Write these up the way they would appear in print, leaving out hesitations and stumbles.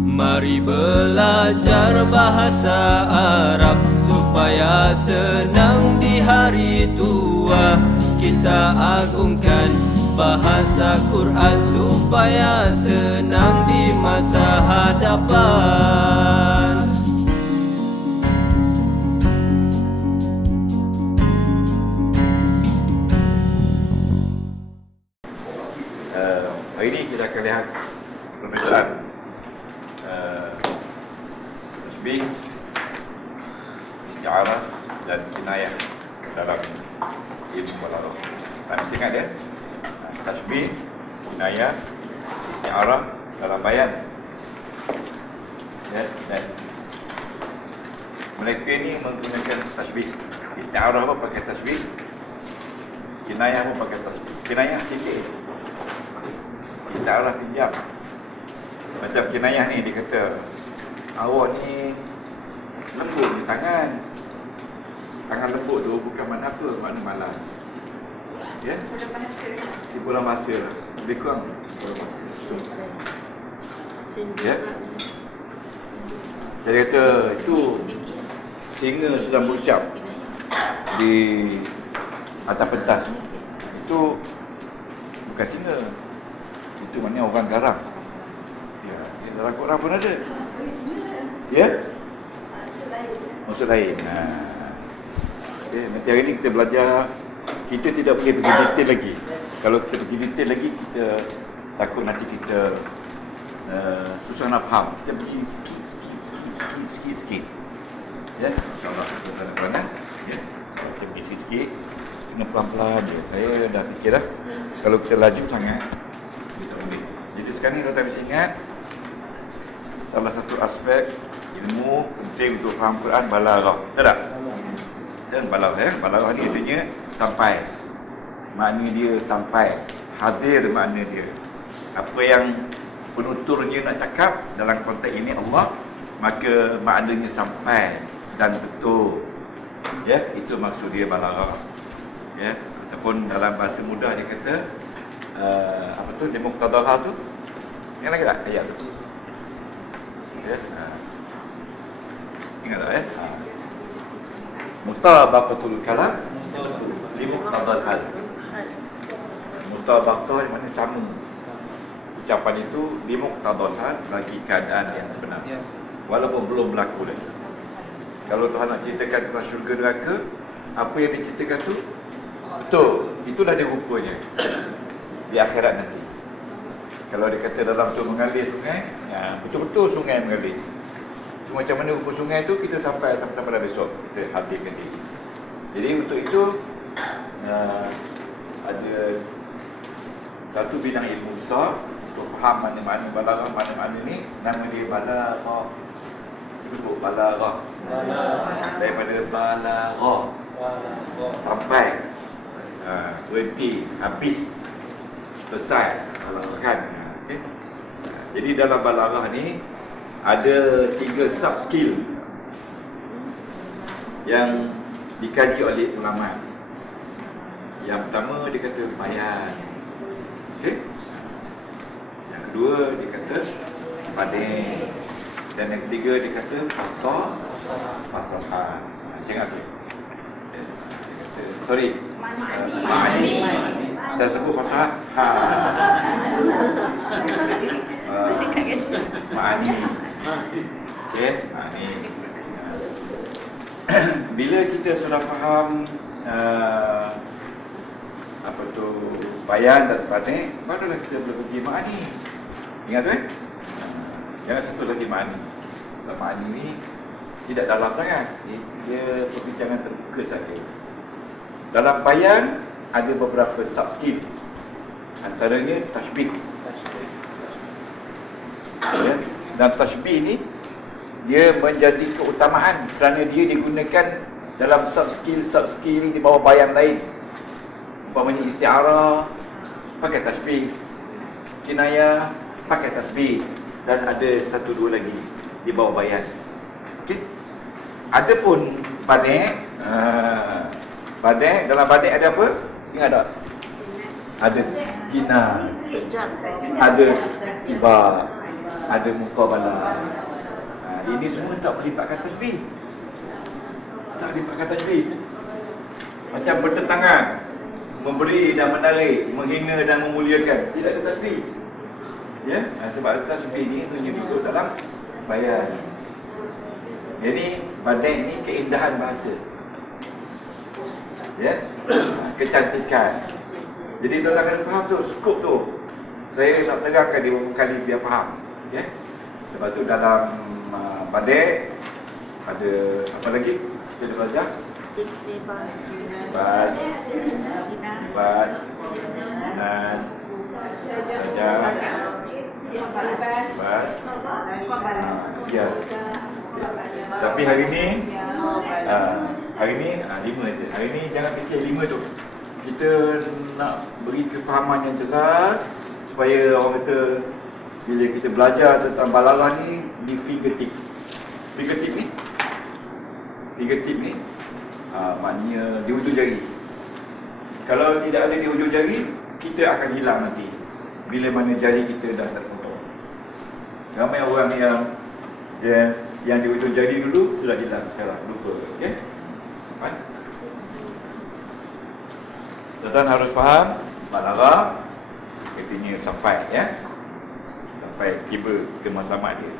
Mari belajar bahasa Arab supaya senang di hari tua. Kita agungkan bahasa Quran supaya senang di masa hadapan. Hari ini kita akan lihat pemeriksaan tasbih, isti'arah dan kinayah dalam ilmu balaghah. Mesti ingat ya, tasbih, kinayah, isti'arah dalam bayan. Ya, dan mereka ini menggunakan tasbih. Isti'arah pun pakai tasbih, kinayah pun pakai tasbih. Kinayah sikit, isti'arah pinjam. Macam kinayah ni dia kata, awak ni lembut di tangan. Tangan lembut tu bukan makna apa, makna malas. Ya? Simpulan bahasa lah. Lebih kurang simpulan bahasa. Ya? Dia kata itu singa sedang berucap di atas pentas. Itu bukan singa. Itu maknanya orang garang. Ya, dalam Quran pun ada. Ya? Maksud lain. Okay, nanti hari ni kita belajar. Kita tidak boleh pergi detail lagi. Kalau kita pergi detail lagi, kita takut nanti kita susah nak faham. Kita pergi sikit. Ya, insyaAllah kita pelan-pelan. Ya, kita pergi sikit. Kena pelan-pelan je. Saya dah fikir dah. Kalau kita laju sangat, kita boleh. Jadi sekarang ni kita mesti ingat, salah satu aspek ilmu penting untuk faham Quran balaghah. Betul tak? Dan balaghah ya. Balaghah ni artinya sampai. Makna dia sampai. Hadir makna dia. Apa yang penuturnya nak cakap dalam konteks ini Allah, maka maknanya sampai dan betul. Ya, itu maksud dia balaghah. Ya, ataupun dalam bahasa mudah dia kata apa tu, di muqtadaha tu. Ingat lagi tak ayat tu? Ya. Ingat tak ya? Mutabaqatul kalam li muqtadal hal. Mutabaqah maknanya sama. Ucapan itu li muqtadal hal, bagi keadaan yang sebenar. Walaupun belum berlaku dah. Kalau Tuhan nak ceritakan tentang syurga neraka, apa yang diceritakan tu betul. Itulah dia rupanya di akhirat nanti. Kalau dia kata dalam tu mengalir sungai, ya, betul-betul sungai mengalir. Cuma macam mana rupa sungai tu, kita sampai sama-sama dah besok kita hadirkan diri. Jadi untuk itu ada satu bidang ilmu besar untuk faham mana-mana balaghah, mana-mana ni, nama dia balaghah. Kita sebut balaghah. Daripada balaghah sampai berhenti, habis, selesai kan. Okay. Jadi dalam balaghah ni ada 3 sub skill yang dikaji oleh ulama. Yang pertama dia kata bayan. Okey. Yang kedua dia kata badai. Dan yang ketiga dia kata fasaha. Ingat tu. Sorry. Ma'ani. Saya sebut fasaha. Ma'ani. Okey, ma'ani. Bila kita sudah faham apa tu bayan dan badai, barulah kita boleh pergi ma'ani. Ingat tu jangan sentuh lagi ma'ani. Ma'ani ni tidak dalam sangat. Dia perbincangan terbuka saja. Dalam bayan ada beberapa sub skill. Antaranya tashbih. Ya. Dan tashbih ni dia menjadi keutamaan kerana dia digunakan dalam sub skill di bawah bayan lain. Umpamanya isti'arah pakai tashbih, kinayah pakai tasbih, dan ada satu dua lagi di bawah bayan. Okey. Adapun badai, badai, dalam badai ada apa? Ingat tak? Ada jinas, ada sibak, ada muqabalah. Ini semua tak pelipatkan tasbih. Tak pelipatkan tasbih. Macam bertentangan, memberi dan menarik, menghina dan memuliakan, tidak ada tasbih. Ya, sebab tasbih ni hanya duduk dalam bayan. Jadi badai ini keindahan bahasa. Ya, kecantikan. Jadi tuan-tuan kena faham tu, skop tu. Saya nak terangkan dia beberapa kali biar faham. Ya. Lepas tu dalam badai ada apa lagi? Kita belajar Bas, Nas, Saja, Bas, ya. Tapi hari ni 5 je. Hari ni jangan fikir 5 tu. Kita nak beri kefahaman yang jelas supaya orang kata bila kita belajar tentang balaghah ni di figure tip. Figure tip ni maknanya di hujung jari. Kalau tidak ada di hujung jari, kita akan hilang nanti bila mana jari kita dah terpotong. Ramai orang yang di hujung jari dulu sudah hilang sekarang, lupa. Okey? Faham? Tuan-tuan harus faham balaghah artinya sampai, ya. Sampai tiba ke matlamat dia.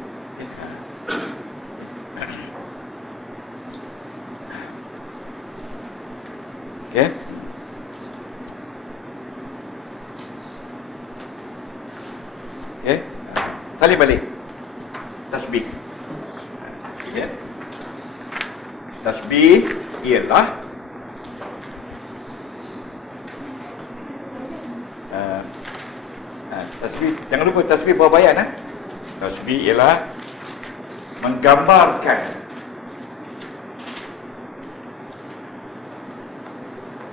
Okey. Okey. Salin balik. Tasbih. Ya. Tasbih ialah tasbih, jangan lupa tasbih bawah bayan. Tasbih ialah menggambarkan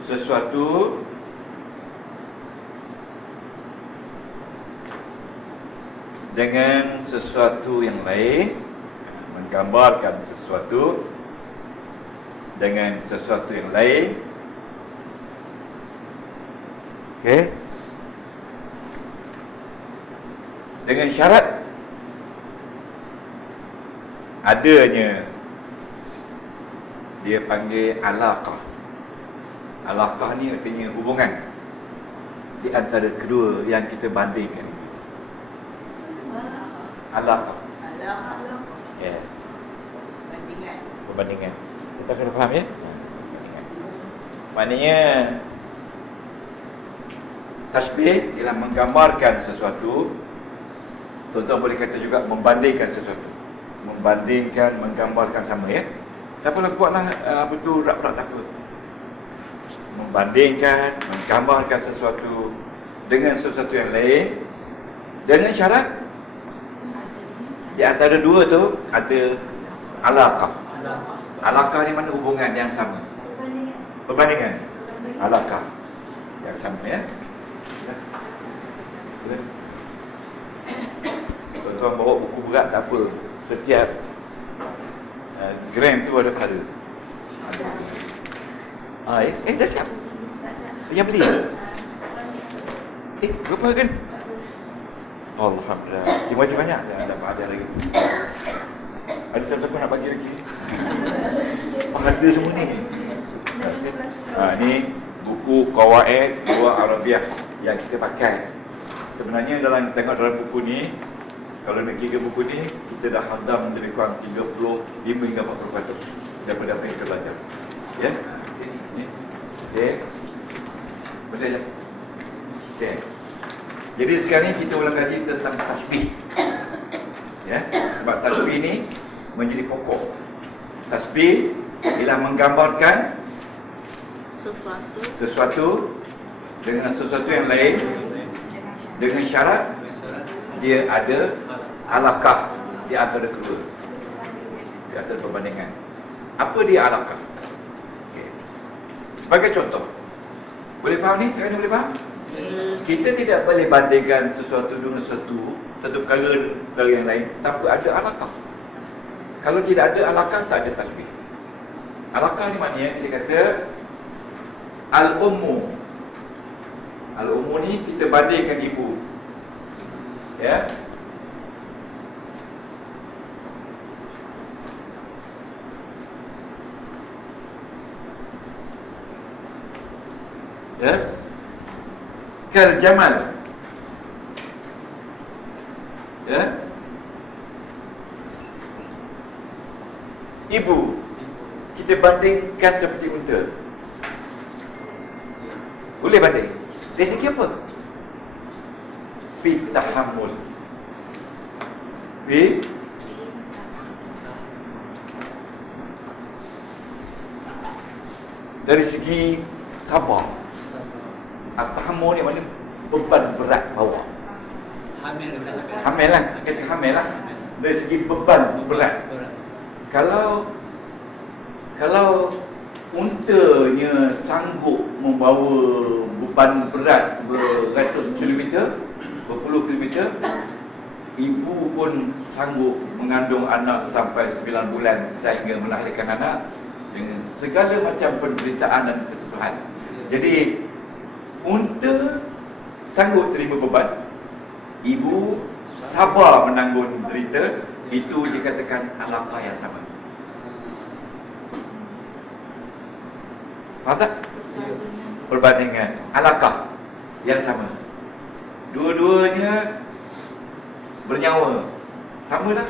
sesuatu dengan sesuatu yang lain, menggambarkan sesuatu dengan sesuatu yang lain. Okey. Dengan syarat adanya, dia panggil alaqah. Alaqah ni artinya hubungan di antara kedua yang kita bandingkan. Alaqah. Ya. Perbandingan. Kita kena faham, ya? Perbandingan. Maknanya tasbih ialah menggambarkan sesuatu. Tuan-tuan boleh kata juga membandingkan sesuatu. Membandingkan, menggambarkan sama, ya. Tak apalah, buatlah apa tu, rap-rap tak apa. Membandingkan, menggambarkan sesuatu dengan sesuatu yang lain, dengan syarat di antara dua tu ada alaqah. Alaqah ni mana hubungan yang sama. Perbandingan. Alaqah yang sama, ya. Sila. Tuan-tuan bawa buku berat tak apa. Setiap gram tu ada pahala. Dah siap? Yang beli? Berapa kan? Alhamdulillah. Terima kasih banyak. Ada lagi. Ada siapa nak bagi lagi? Pahala semua ni. Ni buku Qawaid Lughah Arabiah yang kita pakai. Sebenarnya tengok dalam buku ni, kalau nak kira buku ni, kita dah hadam lebih kurang 35 hingga 40% daripada apa yang kita belajar. Ya? Ni. Okey. Baca je. Okey. Jadi sekarang ni kita ulang kaji tentang tasbih. Ya? Sebab tasbih ni menjadi pokok. Tasbih ialah menggambarkan sesuatu dengan sesuatu yang lain dengan syarat dia ada alaqah di antara kedua, di antara perbandingan. Apa dia alaqah? Okay. Sebagai contoh, boleh faham ni? Sekarang ni boleh faham? Kita tidak boleh bandingkan sesuatu dengan satu perkara yang lain tanpa ada alaqah. Kalau tidak ada alaqah, tak ada tasbih. Alaqah ni maknanya kita kata al-ummu. Al-ummu ni kita bandingkan ibu. Ya. Ya. Kal jamal. Ya. Ibu kita bandingkan seperti unta. Boleh banding. Dari segi apa? Fi tahammul. Fi dari segi sabar. At-tahammul ni mana beban berat bawa. Hamil lah, kita hamil lah. Dari segi beban berat. Kalau untanya sanggup membawa beban berat beratus kilometer, berpuluh kilometer, ibu pun sanggup mengandung anak sampai 9 bulan sehingga melahirkan anak dengan segala macam penderitaan dan kesusahan. Jadi unta sanggup terima beban, ibu sabar menanggung derita, itu dikatakan alaqah yang sama. Faham tak? Perbandingan alaqah yang sama. Dua-duanya bernyawa. Sama tak?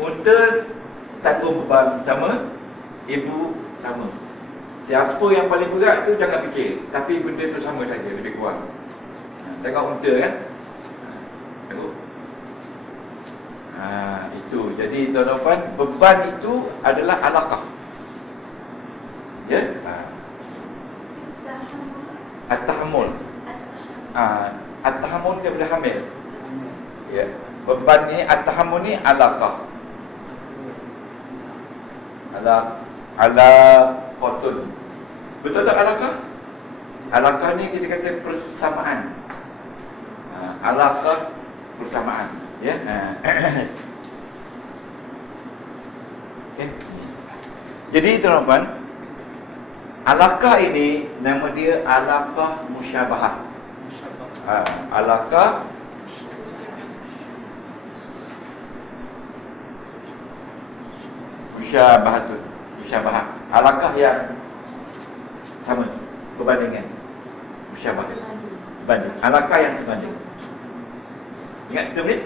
Unta tanggung beban sama, ibu sama. Siapa yang paling berat tu jangan fikir, tapi benda tu sama saja, lebih kurang. Tengok unta kan? Tengok. Itu. Jadi tuan-tuan, beban itu adalah alaqah. Ya? At-tahammul. At-tahammul dia boleh hamil. Ya. Beban ni, at-tahammul ni alaqah. Ala qatun. Betul tak alaqah? Alaqah ni kita kata persamaan. Alaqah persamaan, ya. Okay. Jadi tuan-tuan, alaqah ini nama dia alaqah musyabahah. Alaqah musyabahah. Alaqah yang sama, perbandingan. Musyabahah. Sebanding. Alaqah yang sebanding. Ingat term ni?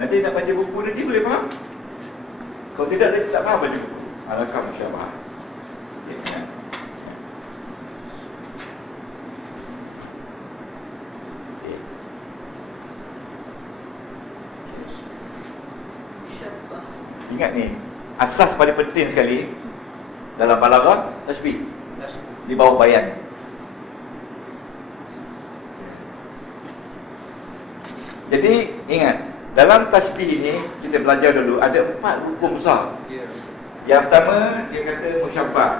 Nanti nak baca buku nanti boleh faham. Kalau tidak, nanti tak faham baca buku. Alaqah musyabahah. Ingat. Ingat ni, asas paling penting sekali dalam balaghah, tasbih. Di bawah bayan. Jadi ingat, dalam tasbih ini kita belajar dulu ada 4 rukun besar. Yang pertama dia kata musyabbah.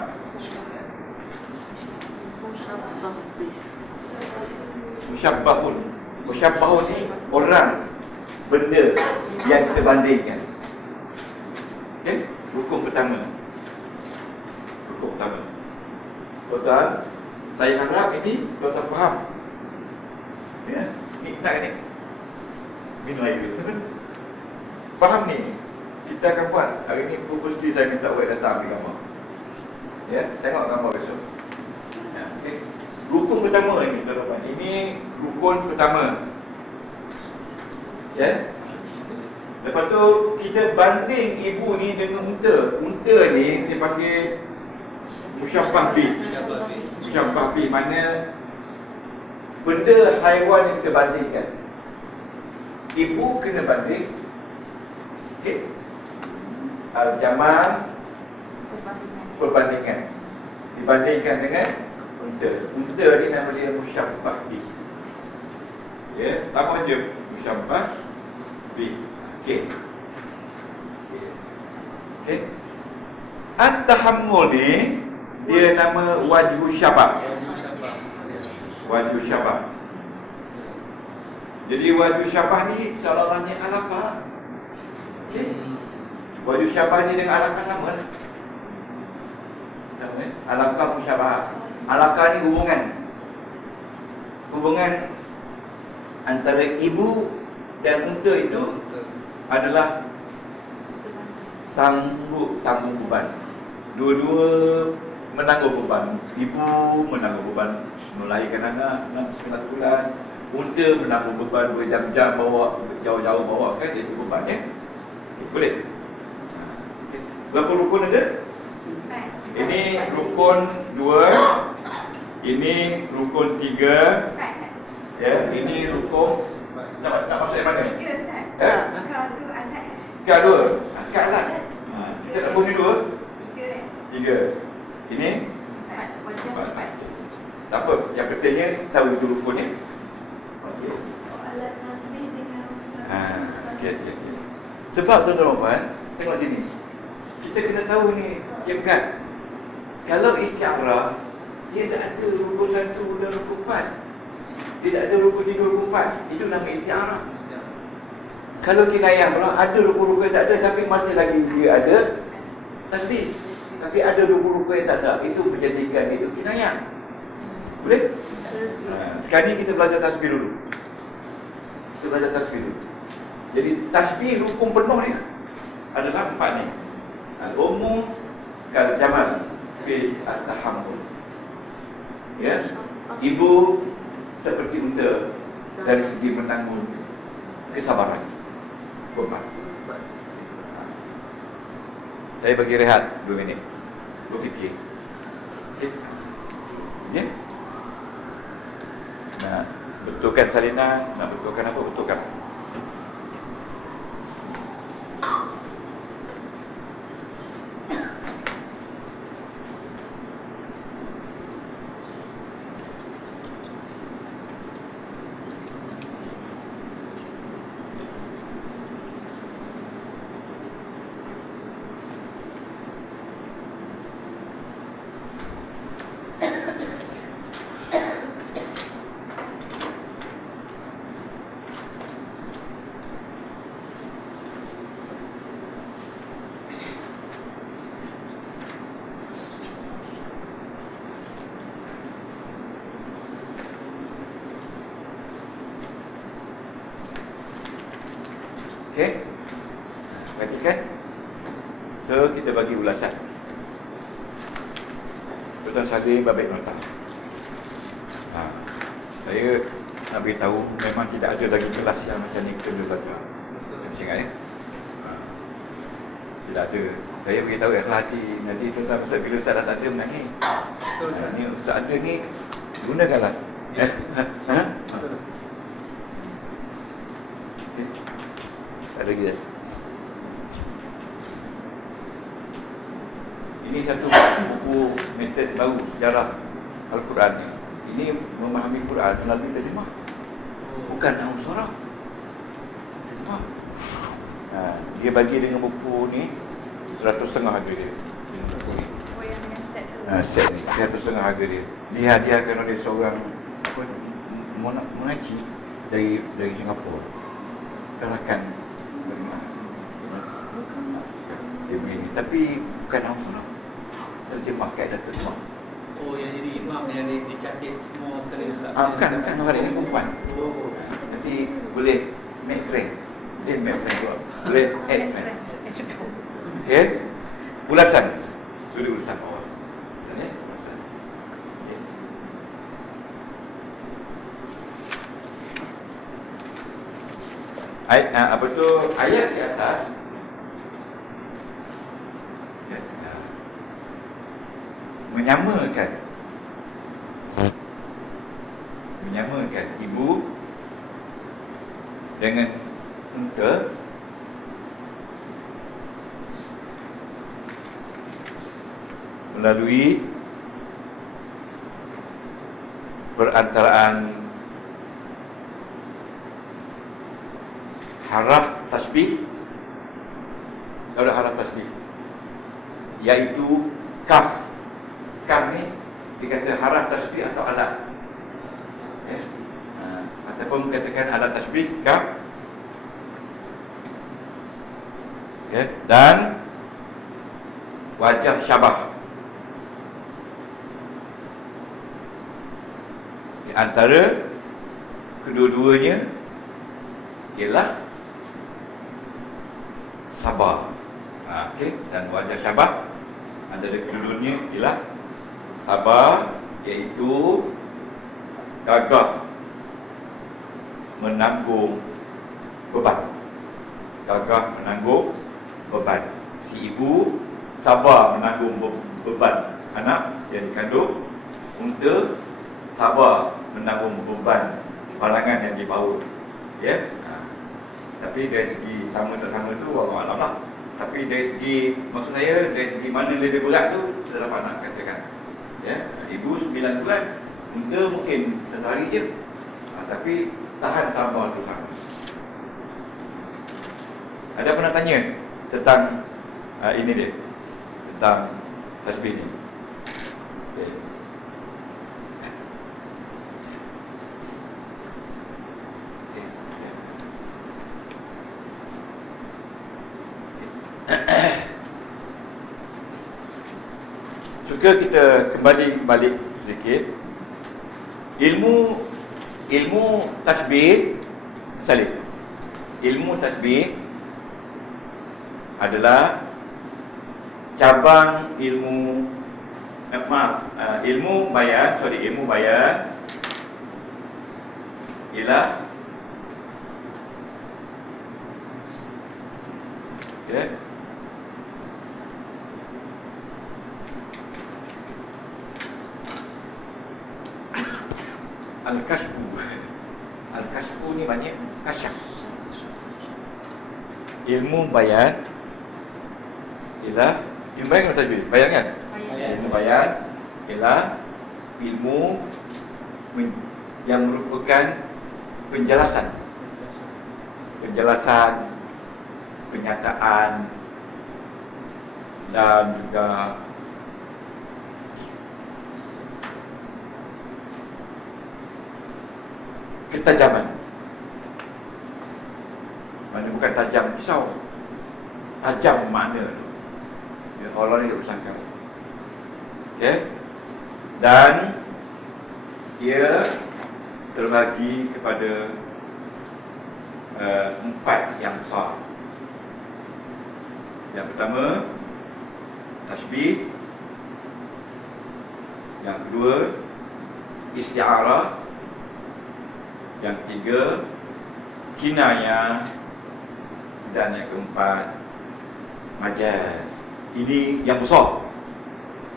Musyabbahun. Musyabbahun ni orang, benda yang kita bandingkan. Okey, rukun pertama. Rukun pertama. Tuan-tuan, saya harap ini tuan-tuan faham. Ya, ni nak ni. Minum air. Faham ni? Kita akan buat. Hari ni purposely saya minta awak datang ambil gambar. Ya, tengok gambar besok. Ya, okey. Rukun pertama ini tuan-tuan. Ini rukun pertama. Ya. Lepas tu kita banding ibu ni dengan unta. Unta ni dia panggil musyabbah bi. Musyabbah bi mana benda haiwan yang kita bandingkan. Ibu kena banding. Okey. Al-jamal perbandingan. Dibandingkan dengan unta. Unta ni nama dia musyabbah bi. Ya, tambah je musyabbah bi. Okey. Okey. At-tahammul ni dia nama wajhu syabah. Wajhu syabah. Jadi wajhu syabah ni seolah-olahnya alaqah. Okey. Wajhu syabah ni dengan alaqah sama. Sama. Alaqah musyabah. Alaqah ni hubungan antara ibu dan unta itu adalah sanggup tanggung beban. Dua-dua menanggung beban. Ibu menanggung beban melahirkan anak 9 bulan. Unta menanggung beban berjam-jam bawa, jauh-jauh bawa, kan itu beban ya. Okay, boleh? Okay. Berapa rukun ada? Ini rukun 2. Ini rukun 3. Ya, ini rukun nak masuk yang mana? 3 Ustaz. Kalau dua alat. Ke 2. Ke alat. Kita nak bunyi 2. 3. Ini 4. Tak apa, yang pentingnya tahu itu rukun ni. Okey. Alat tasbih dengan Okey. Sebab tuan-tuan puan, tengok sini. Kita kena tahu ni, bukan. Kalau istiarah, dia tak ada rukun 1 dan rukun 4. Dia tak ada rukun 3, rukun 4. Itu nama istiarah. Kalau kinayah pula ada rukun-rukun yang tak ada, tapi masih lagi dia ada tasbih. Tapi ada rukun-rukun yang tak ada, itu menjadikan itu kinayah. Boleh? Sekarang ni kita belajar tasbih dulu. Kita belajar tasbih dulu. Jadi tasbih rukun penuh dia adalah 4 ni. Al-ummu kal jamal fi at-tahammul. Ya. Ibu seperti unta dari segi menanggung kesabaran. Beban. Saya bagi rehat 2 minit. Berfikir. Okey. Ya. Nak betulkan salinan, nak betulkan apa, betulkan. Okey. Perhatikan. So, kita bagi ulasan. Tuan Salim Babik Nota. Saya nak beritahu, memang tidak ada lagi kelas yang macam ni kita boleh belajar. Masih ingat ya? Tidak ada. Saya beritahu ikhlas hati. Nanti tuan-tuan Ustaz, bila Ustaz dah tak ada menangis. Ni Ustaz ada ni, gunakanlah. Ada lagi tak? Ini satu buku metod baru sejarah Al-Quran ni. Ini memahami Quran melalui terjemah. Bukan Ausarah. Terjemah. Dia bagi dengan buku ni 100.5 harga dia. Oh, yang set tu. Set ni 100.5 harga dia. Dihadiahkan oleh seorang mengaji dari Singapura. Kalahkan dia begini. Tapi bukan Ausarah. Terjemah kaedah terjemah. Oh, yang jadi imam yang dicatat semua sekali Ustaz. Bukan kalau ini perempuan. Oh. Nanti boleh make friend. Boleh make friend juga. Boleh add friend. Okey. Ulasan. Tulis ulasan bawah. Ulasan ya, ulasan. Okey. Apa tu ayat di atas. Menyamakan ibu dengan unta melalui perantaraan haraf tasbih. Ada haraf tasbih iaitu kaf. Kaf ni dikata haraf tasbih atau alat. Ya. Ataupun katakan alat tasbih kaf. Ya, dan wajah syabah. Di antara kedua-duanya ialah sabar. Okey, dan wajah syabah Antara kedua-duanya ialah sabar, iaitu gagah menanggung beban. Gagah menanggung beban. Si ibu sabar menanggung beban anak yang dikandung. Unta sabar menanggung beban barangan yang dibawa. Ya. Tapi dari segi sama tak sama tu Allah Alam lah. Tapi dari segi, maksud saya, dari segi mana lebih berat tu kita dapat nak katakan. Ya. Ibu 9 bulan, unta mungkin 1 hari je. Tapi tahan sabar tu sama. Ada pernah tanya tentang ini dia, tentang tasbih ni. Okay. Suka kita kembali balik sedikit. Ilmu tasbih, salib. Ilmu tasbih adalah cabang ilmu ilmu bayan ialah okay. Al-Kasfu ni maknanya kasyaf. Ilmu bayan ialah ilmu bayan kan tasbih? Bayan kan? Ilmu bayan ialah ilmu yang merupakan penjelasan, penyataan dan juga ketajaman. Mana bukan tajam pisau, tajam makna tu. Ya, Allah ni bersangka. Okay. Dan ia terbagi kepada 4 yang besar. Yang pertama tasbih, yang kedua isti'arah, yang ketiga kinayah, dan yang keempat majaz. Ini yang besar.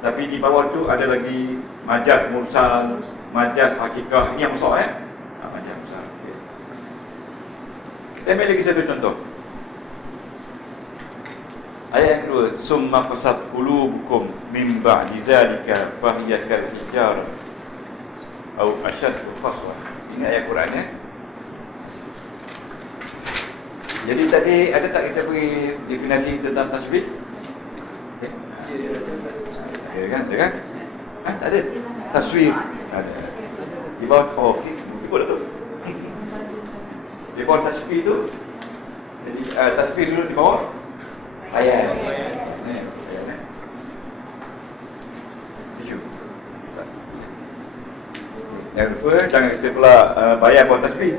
Tapi di bawah tu ada lagi majaz mursal, majaz hakikah. Ini yang besar majaz besar. Okay. Kita ambil lagi satu contoh. Ayat yang kedua, summa qasat qulubukum min ba'di zalika fahiya kal hijarah atau ashaddu qaswa. Ini ayat Quran Jadi tadi ada tak kita beri definisi tentang tasbih? Okay. Ada kan? Ada kan? Tak ada. Taswir ada. Di bawah okey, cuba dah tu. Di bawah tasbih tu. Jadi tasbih dulu di bawah ayat. Tisu. Yang kedua, jangan kita pula bayar buat tasbih.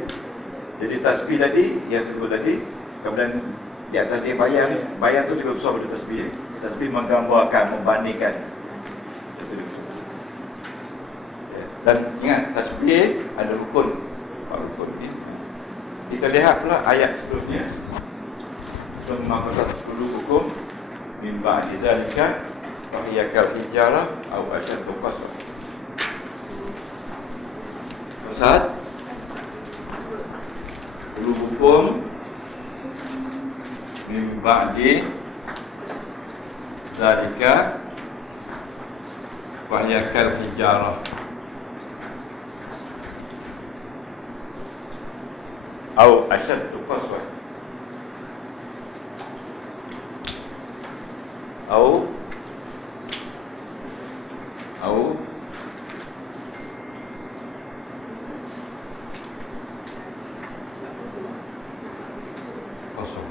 Jadi tasbih tadi, yang sebut tadi, kemudian di atas dia bayar tu lebih besar daripada tasbih. Tasbih menggambarkan, membandingkan. Dan ingat, tasbih ada rukun. Rukun ni. Kita lihat pula ayat seterusnya. Summa qasat qulubukum min ba'di zalika fa hiya kal hijarah aw ashaddu qaswa. Ustaz, qulubukum min ba'di zalika fa hiya kal hijarah aw ashaddu qaswa. Au kosong.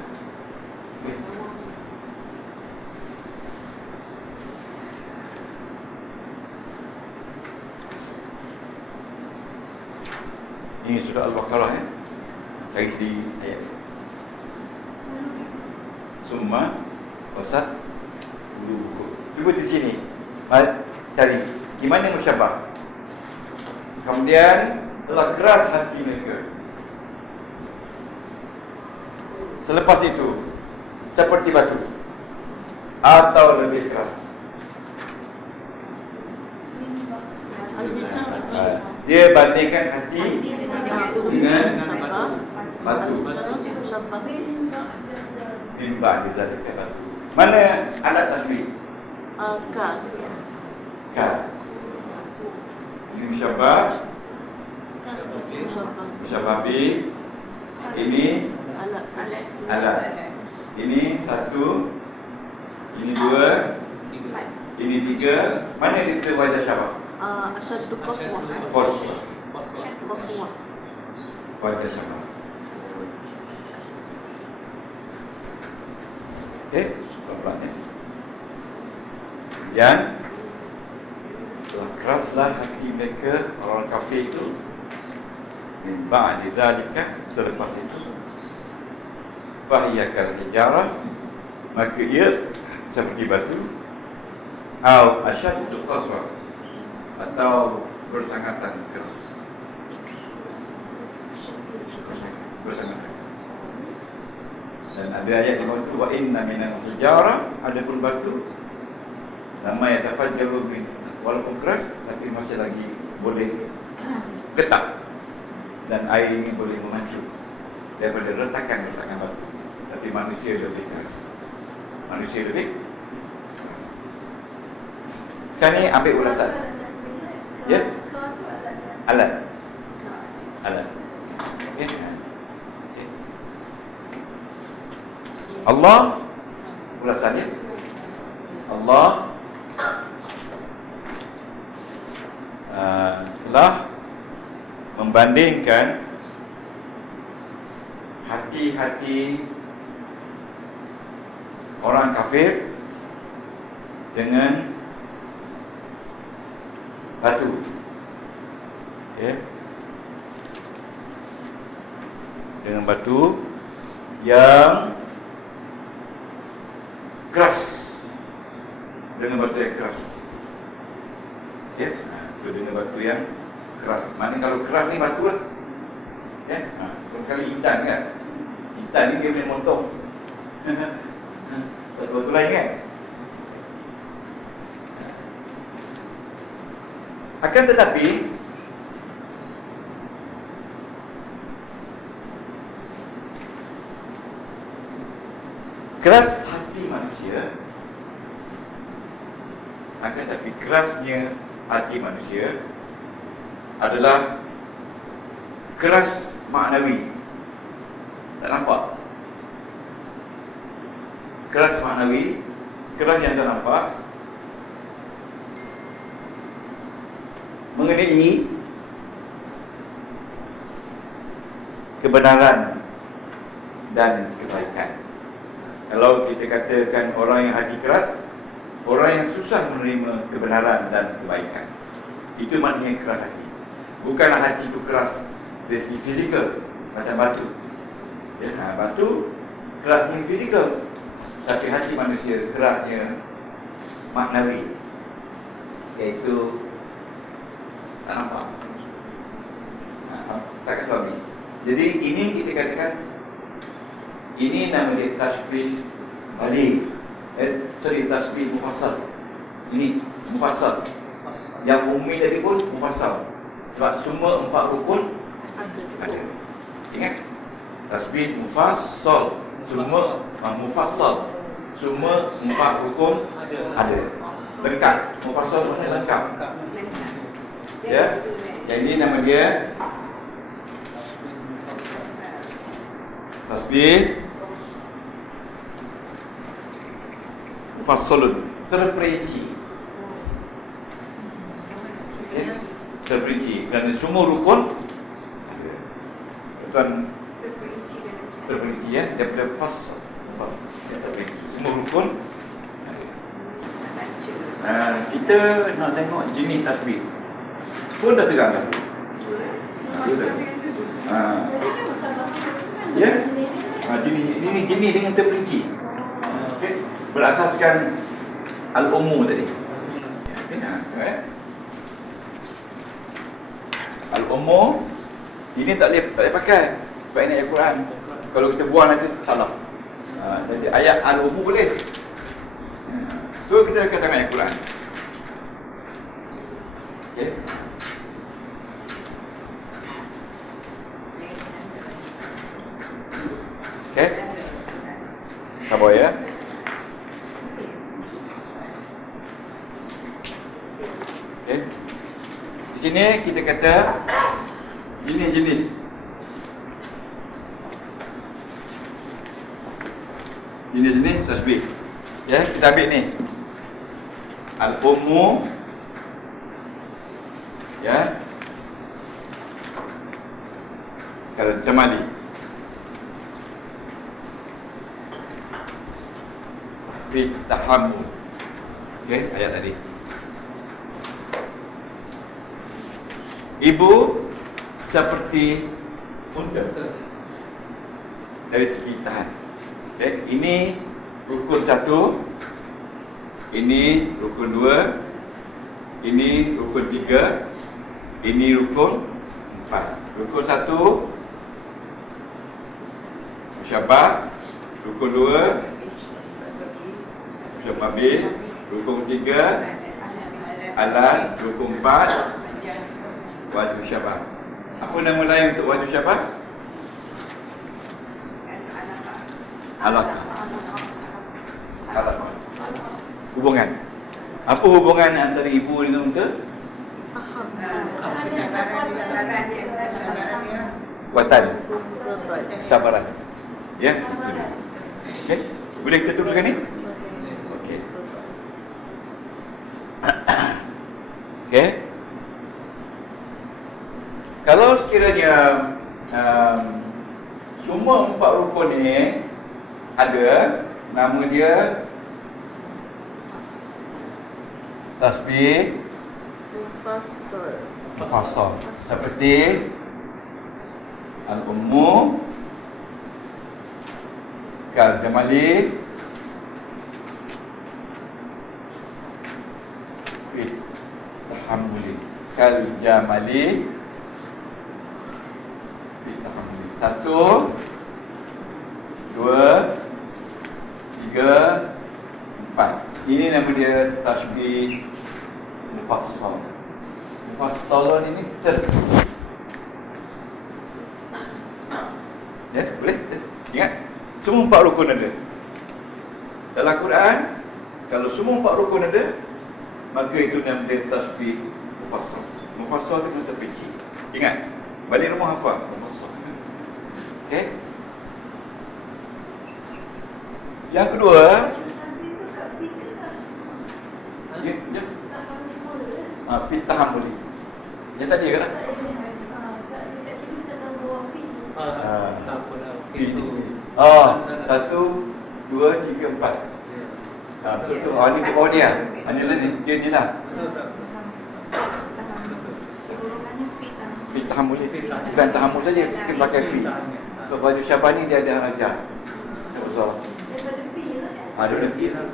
Ini surah Al-Baqarah Cari di ayat summa qasat qulubukum. Cuba di sini. Cari. Di mana musyabbah? Kemudian telah keras hati mereka. Selepas itu seperti batu atau lebih keras. Dia bandingkan hati dengan batu. Bimba di zalika batu. Mana alat tasbih? Ka. Ini musyabbah. Musyabbah bi. Ini alat. Ini satu. Ini dua. Ini tiga. Mana itu wajah syabah? Asyaddu qaswa. Qaswa. Wajah syabah. Okey, pelan-pelan ya. Kemudian telah keraslah hati mereka orang kafir itu. Min ba'di zalika, selepas itu fahiya kal hijarah, maka ia seperti batu, atau asyaddu qaswa, atau bersangatan keras. Bersangatan. Dan ada ayat di bawah itu, wa inna minal hijarah, adapun batu lama yatafajjaru min, walaupun keras tapi masih lagi boleh ketak, dan air ini boleh memacu daripada retakan batu. Tapi manusia lebih keras. Manusia lebih keras. Sekarang ni ambil ulasan. Ya? Alat. Okay. Allah, ulasannya Allah telah membandingkan hati-hati orang kafir dengan batu. Ya. Dengan batu yang keras. Dengan batu yang keras. Ya. Dengan batu yang keras. Mana kalau keras ni batu kan? Ya. Kalau sekali intan kan? Intan ni dia boleh motong. Batu-batu lain kan? Akan tetapi keras hati manusia, akan tetapi kerasnya hati manusia adalah keras maknawi. Tak nampak? Keras maknawi, keras yang tak nampak, mengenai kebenaran dan kebaikan. Kalau kita katakan orang yang hati keras, orang yang susah menerima kebenaran dan kebaikan, itu maknanya keras hati. Bukanlah hati itu keras dari segi fizikal macam batu. Ya, batu kerasnya fizikal, tapi hati manusia kerasnya maknawi, iaitu tak nampak. Tak kata habis. Jadi ini kita katakan, ini nama dia tasbih baligh. Tasbih mufassal. Ini mufassal. Yang ummi tadi pun mufassal. Sebab semua 4 rukun ada. Ingat? Tasbih mufassal. Semua mufassal. Semua 4 rukun ada. Lengkap. Mufassal maknanya lengkap. Ya. Yang ini nama dia tasbih mufassalun, terperinci. Ya, terperinci. Kerana semua rukun tuan terperinci ya, daripada fassal. Ya, terperinci. Semua rukun. Kita nak tengok jenis tasbih pun dah terang dah. Ya. Ini sini dengan terperinci. Okey. Berasaskan Al-Ummu tadi. Al-Ummu ini tak boleh pakai sebab ini ayat Quran. Kalau kita buang nanti salah. Jadi ayat Al-Ummu boleh. So kita katakan ayat Quran. Okey. Okey. Sabar ya. Okey. Di sini kita kata ini jenis. Ini jenis tasbih. Ya, kita ambil ni. Al-Ummu. Ya. Al-Jamali. Fi tahammul. Okey, ayat tadi. Ibu seperti unta dari segi tahan. Okay. Ini rukun 1, ini rukun 2, ini rukun 3, ini rukun 4. Rukun 1 musyabbah, rukun 2 musyabbah bil, rukun 3 alat, rukun 4 wajib syabah. Apa nama lain untuk wajib syabah? Alaqah. Alaqah. Hubungan. Apa hubungan antara ibu dengan unta? Kuatan. Sabaran. Ya. Okey. Boleh kita teruskan ni? Okey. Okey. Kalau sekiranya semua 4 rukun ni ada, nama dia tasbih mufassal. Seperti Al-Ummu, Al-Jamali, Fit Tahammuli, Al-Jamali, Fit Tahammuli. 1, 2, 3, 4. Ini nama dia tasbih mufassal. Mufassalan ini ya, boleh? Ingat, semua 4 rukun ada. Dalam Quran, kalau semua 4 rukun ada, maka itu nama dia tasbih mufassal. Mufassal itu kena terperinci. Ingat, balik rumah hafal mufassal. Okey? Yang kedua, ya. Fit tahammuli. Yang tadi kan? Satu, dua, tiga, empat. Betul. Ni ni lah. Ni lah ni. Dia ni lah. Fit tahammuli. Bukan tahammul saja. Kita pakai fit. So baju syabah ni dia ada raja. Tak usah. Ada lebih lah.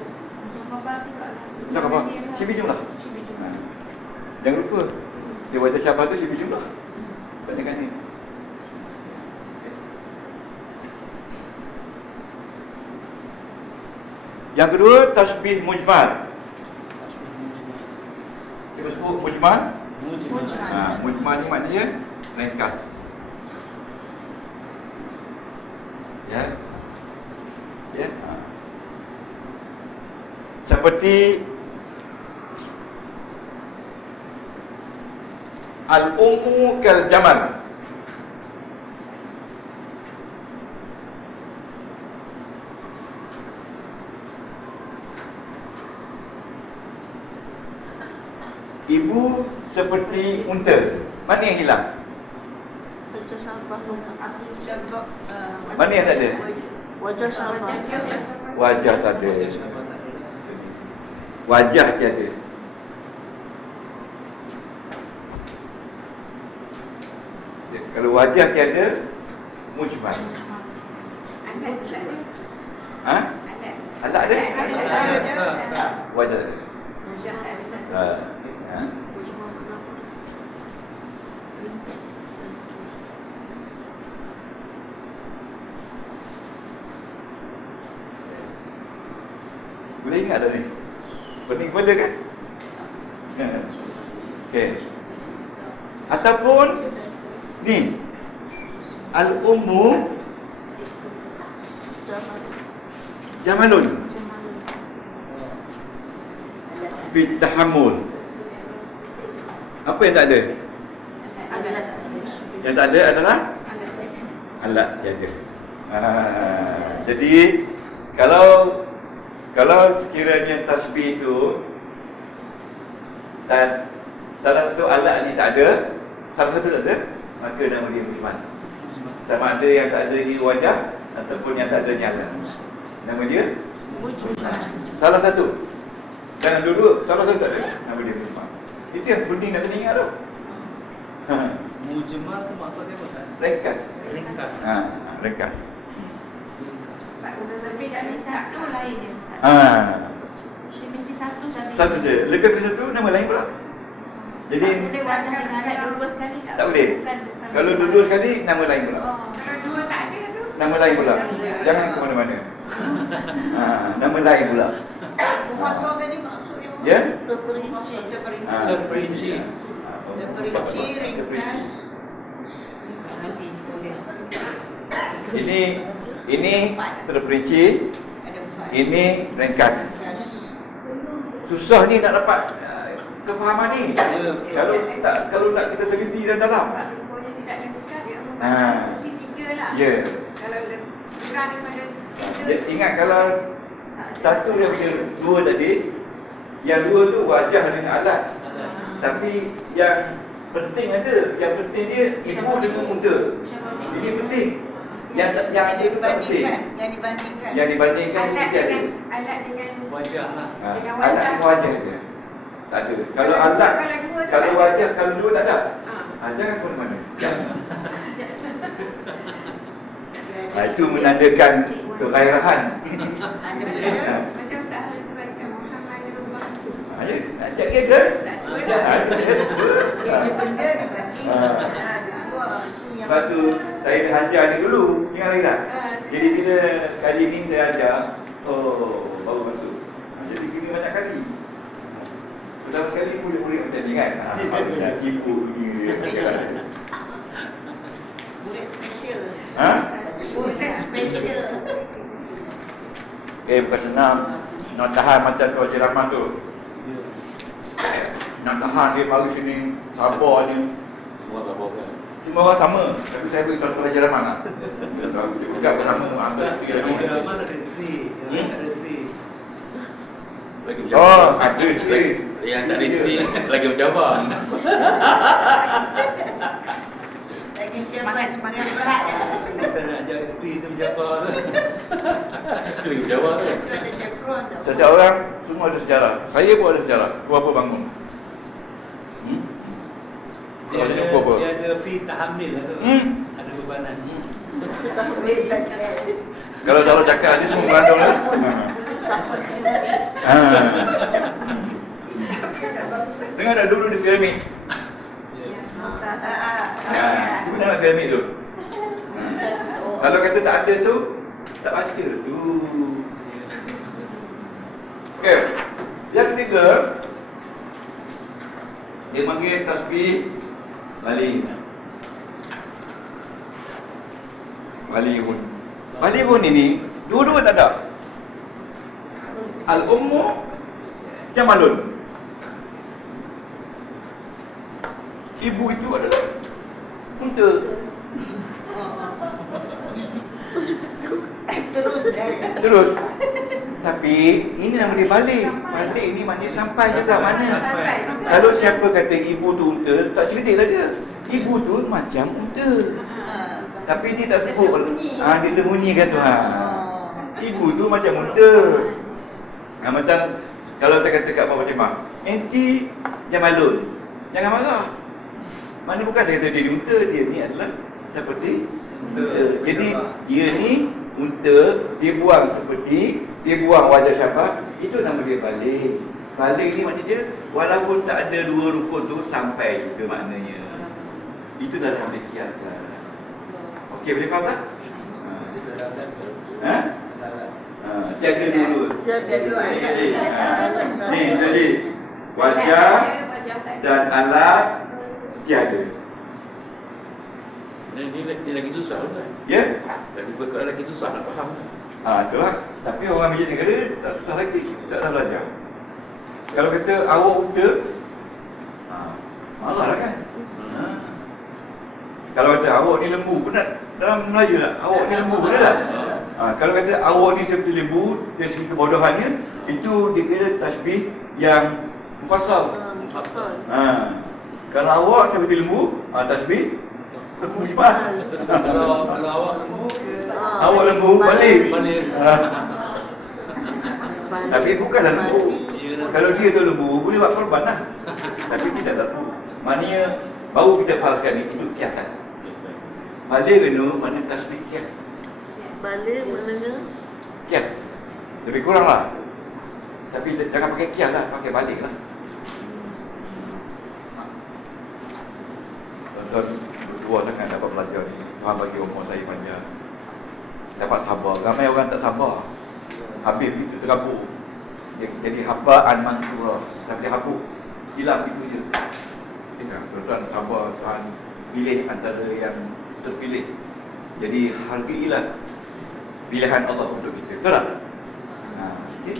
Tak apa. Sibi jumlah. Jangan lupa. Dia wajah syabah tu sibi jumlah. Bandingkan ni. Yang kedua, tasbih mujmal. Kita sebut mujmal. Mujmal ni maknanya ringkas. Ya. Ya. Seperti Al-Ummu kal Jamal. Ibu seperti unta. Mana yang hilang? Mana yang tak ada? Wajah sama. Wajah tak ada. Wajah tiada. Kalau wajah tiada, mujmal. Ha? Alat ada? Ada. Wajah ada. Hujah tak ada satu. Ha? Boleh ingat dah ni? Pening kepala kan? Okey. Ataupun ni al-ummu jamalun fi tahammul. Apa yang tak ada? Yang tak ada adalah alat yang ada. Jadi kalau sekiranya tasbih itu dan salah satu alat ni tak ada, salah satu tak ada, maka nama dia mujmal. Sama ada yang tak ada di wajah ataupun yang tak ada di alat. Nama dia Mujmal. salah satu. Jangan dua-dua, salah satu tak ada, nama dia mujmal. Itu yang penting nak kena ingat tu. Mujmal tu maksudnya apa Ustaz? Ringkas. Ringkas. Ringkas. Lebih dari satu lain ya Ustaz. Dia mesti satu saja. Satu je. Lebih dari satu, nama lain pula. Jadi tak boleh wajah dengan alat dua sekali tak boleh. Bukan. Kalau dua sekali, nama lain pula. Kalau dua tak ada tu. Nama lain pula. Jangan ke mana-mana. Nama lain pula. Muhasab tadi maksudnya apa? Ya? Terperinci. Terperinci. Terperinci, ringkas. Ini terperinci, ini ringkas. Susah ni nak dapat kefahaman ni. Kalau nak kita teliti dan dalam. Rupanya tidak nyebutkan dia mesti tiga lah. Ya. Kalau kurang daripada tiga. Ya, ingat kalau satu daripada dua tadi, yang dua tu wajah dengan alat. Tapi yang penting ada, yang penting dia ibu dengan muda. Ini penting. Yang ada tu tak penting. Yang dibandingkan mesti ada. Alat dengan Wajah lah. dengan Alat wajah. dengan wajah je. Tak ada. Kalau alat, kalau wajah, kalau dua tak ada. Jangan ke mana-mana. Jangan. Itu menandakan kegairahan. Macam Ustaz Ahmad kebalikan Muhammad Rubah. Ya, jadi ada. Sebab tu saya dah ajar ni dulu. Ingat lagi tak? Jadi bila kali ni saya ajar, baru masuk. Jadi kena banyak kali. Pertama sekali murid-murid macam ni kan. Dah sibuk ni. Murid special. Murid special. Bukan senang. Nak tahan macam tu Haji Rahman tu. Nak tahan dia mari sini, sabar je. Semua tak boleh. Semua orang sama. Tapi saya beri contoh Haji Rahman lah. Juga bersama antara isteri lagi. Rahman ada isteri. Ada isteri. Ada isteri. Yang tak ada isteri lagi mencabar. Lagi semangat berat. Saya nak ajar isteri tu mencabar tu. Lagi mencabar tu. Itu ada chevron tau. Setiap orang semua ada sejarah. Saya pun ada sejarah. Apa bangun. Dia Dia ada, apa? dia ada fi tahamil lah tu. Ada bebanan. Kalau salah cakap dia semua mengandung lah. Dengar dah dulu di piramid. Cuba tengok piramid dulu. Kalau kata tak ada tu, tak baca tu. Okey. Yang ketiga, dia panggil tasbih Balighun. Balighun ini dua-dua tak ada. Al-ummu jamalun. Ibu itu adalah unta. Terus. Tapi ini nama dia balik. Balik ni maknanya sampai juga mana. Kalau siapa kata ibu tu unta, tak cerdik lah dia. Ibu tu macam unta. Tapi dia tak sebut. Disembunyikan tu. Ibu tu macam unta. Macam kalau saya kata kat Pak Fatimah, enti jamalun. Jangan marah. Mana bukan saya kata dia unta, dia ni adalah seperti unta. Jadi dia ni unta, dia buang seperti, dia buang wajah syabab, itu nama dia balik. Balik ni maknanya walaupun tak ada dua rukun tu sampai ke maknanya. Itu dalam hadis kiasan. Okey, boleh faham tak? Ha? Tiada dulu. Tiada dua. Ni tadi wajah dan alat tiada. Ini lagi susah kan? Ya? Lagi susah nak faham. Itulah. Tapi orang Malaysia negara tak susah lagi. Tak dah belajar. Kalau kata awak unta, marahlah kan? Kalau kata awak ni lembu, benar? Dalam Melayu tak? Awak ni lembu, benar tak? Kalau kata awak ni seperti lembu, dari segi kebodohannya, itu dia kira tasbih yang mufassal. Kalau awak seperti lembu, tasbih lembu iman. Kalau awak lembu, Awak lembu, balik. Tapi bukanlah lembu. Kalau dia tu lembu, boleh buat korban lah. Tapi tidak lembu. Maknanya, baru kita faraskan ni, itu kiasan. Balik kena, mana tasbih kias. Balik maknanya Kias. Lebih kurang lah. Tapi jangan pakai kias lah, pakai balik lah. Tuan-tuan berdua sangat dapat belajar ni. Tuhan bagi umur saya panjang. Dapat sabar. Ramai orang tak sabar. Habis begitu terabuk. Jadi haba'an mansura. Tapi habuk. Hilang itu je. Tuan-tuan sabar. Tuhan pilih antara yang terpilih. Jadi hargailah pilihan Allah untuk kita. Betul tak? Okay.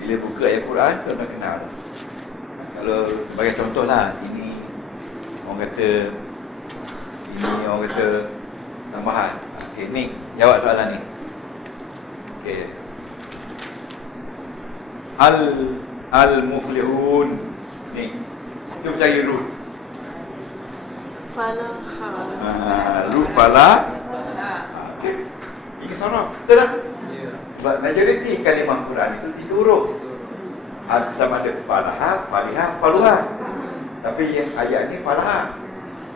Bila buka ayat Quran, tuan-tuan kenal. Kalau sebagai contoh lah, ini orang kata tambahan. Okay, ni jawab soalan ni. Okay. Al-muflihun. Ni. Kita percaya root. Root falah. Okay. Ini saraf. Betul tak? Sebab majoriti kalimah Quran itu 3 huruf. Sama ada falah, falihah, faluha. Tapi yang ayat ni falah.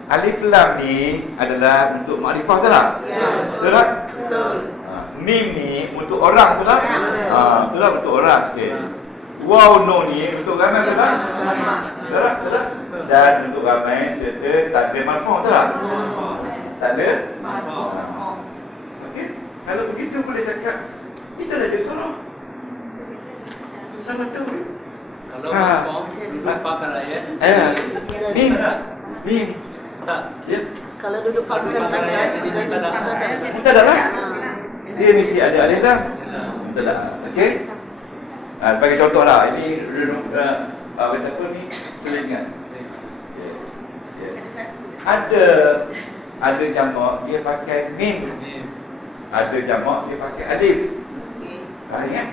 Alif lam ni adalah untuk makrifah, betul tak? Betul tak? betul. Mim ni untuk orang, betul tak? Betul tak, untuk orang. Okay. Waw no ni untuk ramai, betul tak? Betul tak? Betul tak? Dan untuk ramai serta tak ada manfaat, betul tak? Tak ada? Okey. Kalau begitu boleh cakap kita dah ada saraf. Salah tahu. kalau form lupakan ayat. Mim. Mim. Tak. Ya. Kalau duduk pakai jadi mubtada. Mubtada lah. Dia mesti ada alif lam. Mubtada. Okey. Sebagai contoh lah, ini kata apa ni, selingan. Ada jamak dia pakai mim. Ada jamak dia pakai alif. Ingat?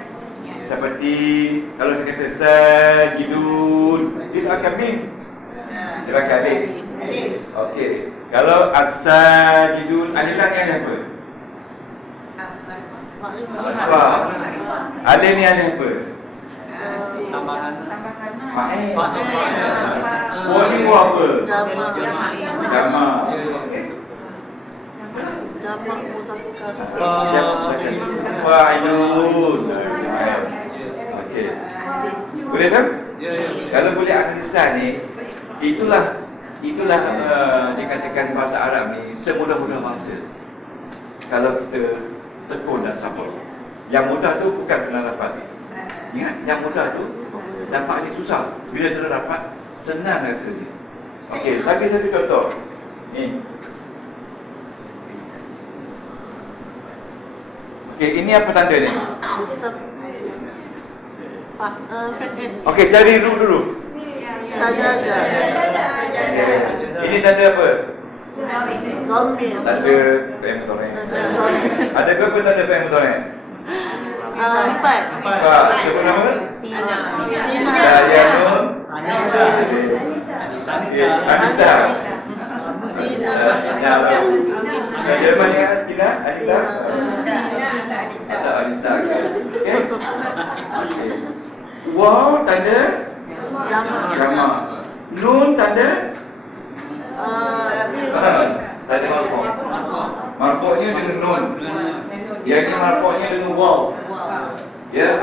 Seperti kalau saya kata sajidun, dia tak pakai mim. Dia pakai alif. Okey. Kalau as-sajidun, alif lam ni apa? Apa? Alif ni alif apa? Tambahan. Fa'il. Wa ni wa apa? Jamak. Okey. Jamak muzakkar. Fa'ilun. Okey. Boleh tak? Ya. Kalau boleh analisa ni, itulah dikatakan bahasa Arab ni semudah-mudah bahasa. Kalau kita tekun dan sabar. Yang mudah tu bukan senang dapat. Ingat, yang mudah tu dapat ni susah. Bila sudah dapat, senang rasanya. Okey, lagi satu contoh. Ni. Okey, ini apa tanda ni? Okey, cari ru dulu. Ini tanda apa? Tanda fi'il mudhari'. Ada berapa tanda fi'il mudhari'? 4. Sebut nama? Dayanun. Anita. Dari mana ya? Tina? Anita? Ada Anita ke? Okey. Waw tanda jamak. Nun tanda tanda marfu'. Marfu'nya dengan nun. Yang ini marfu'nya dengan waw. Ya,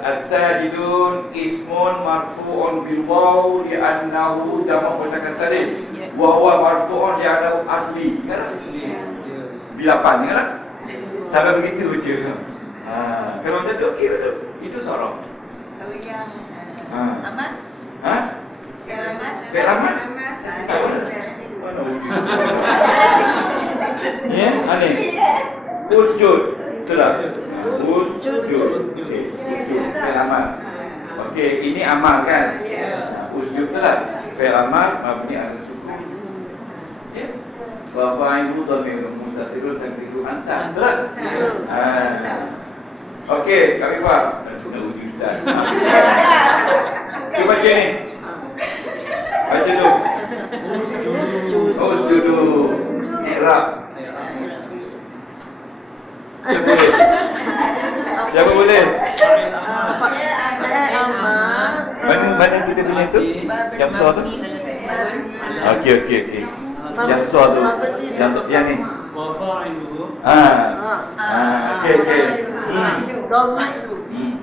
as-sajidun ismun marfu'un bil waw li'annahu jamak muzakkar salim. Wa huwa marfu'un li'annahu asli. Ingat asli. Bilapan, ingat tak? Sampai begitu je. Kalau macam tu okey tu. Itu sorok. Kalau yang Amat? Fi'il amat? Ya, ani. Usjud. Itulah. Usjud. Fi'il amat. Okey, ini amal kan? Usjud itulah. Fi'il amat mabni ala sukun. Ya. Wa fa'ilu dhamirun mustatirun takdiru anta. Betul? Okey, kami faham. Nak uji ustaz. Cuba baca ni. Baca tu. Usjudu. I'rab. Siapa boleh? Mana kita punya tu? Yang besar tu? Okey. Yang besar tu. Yang ni. Okey.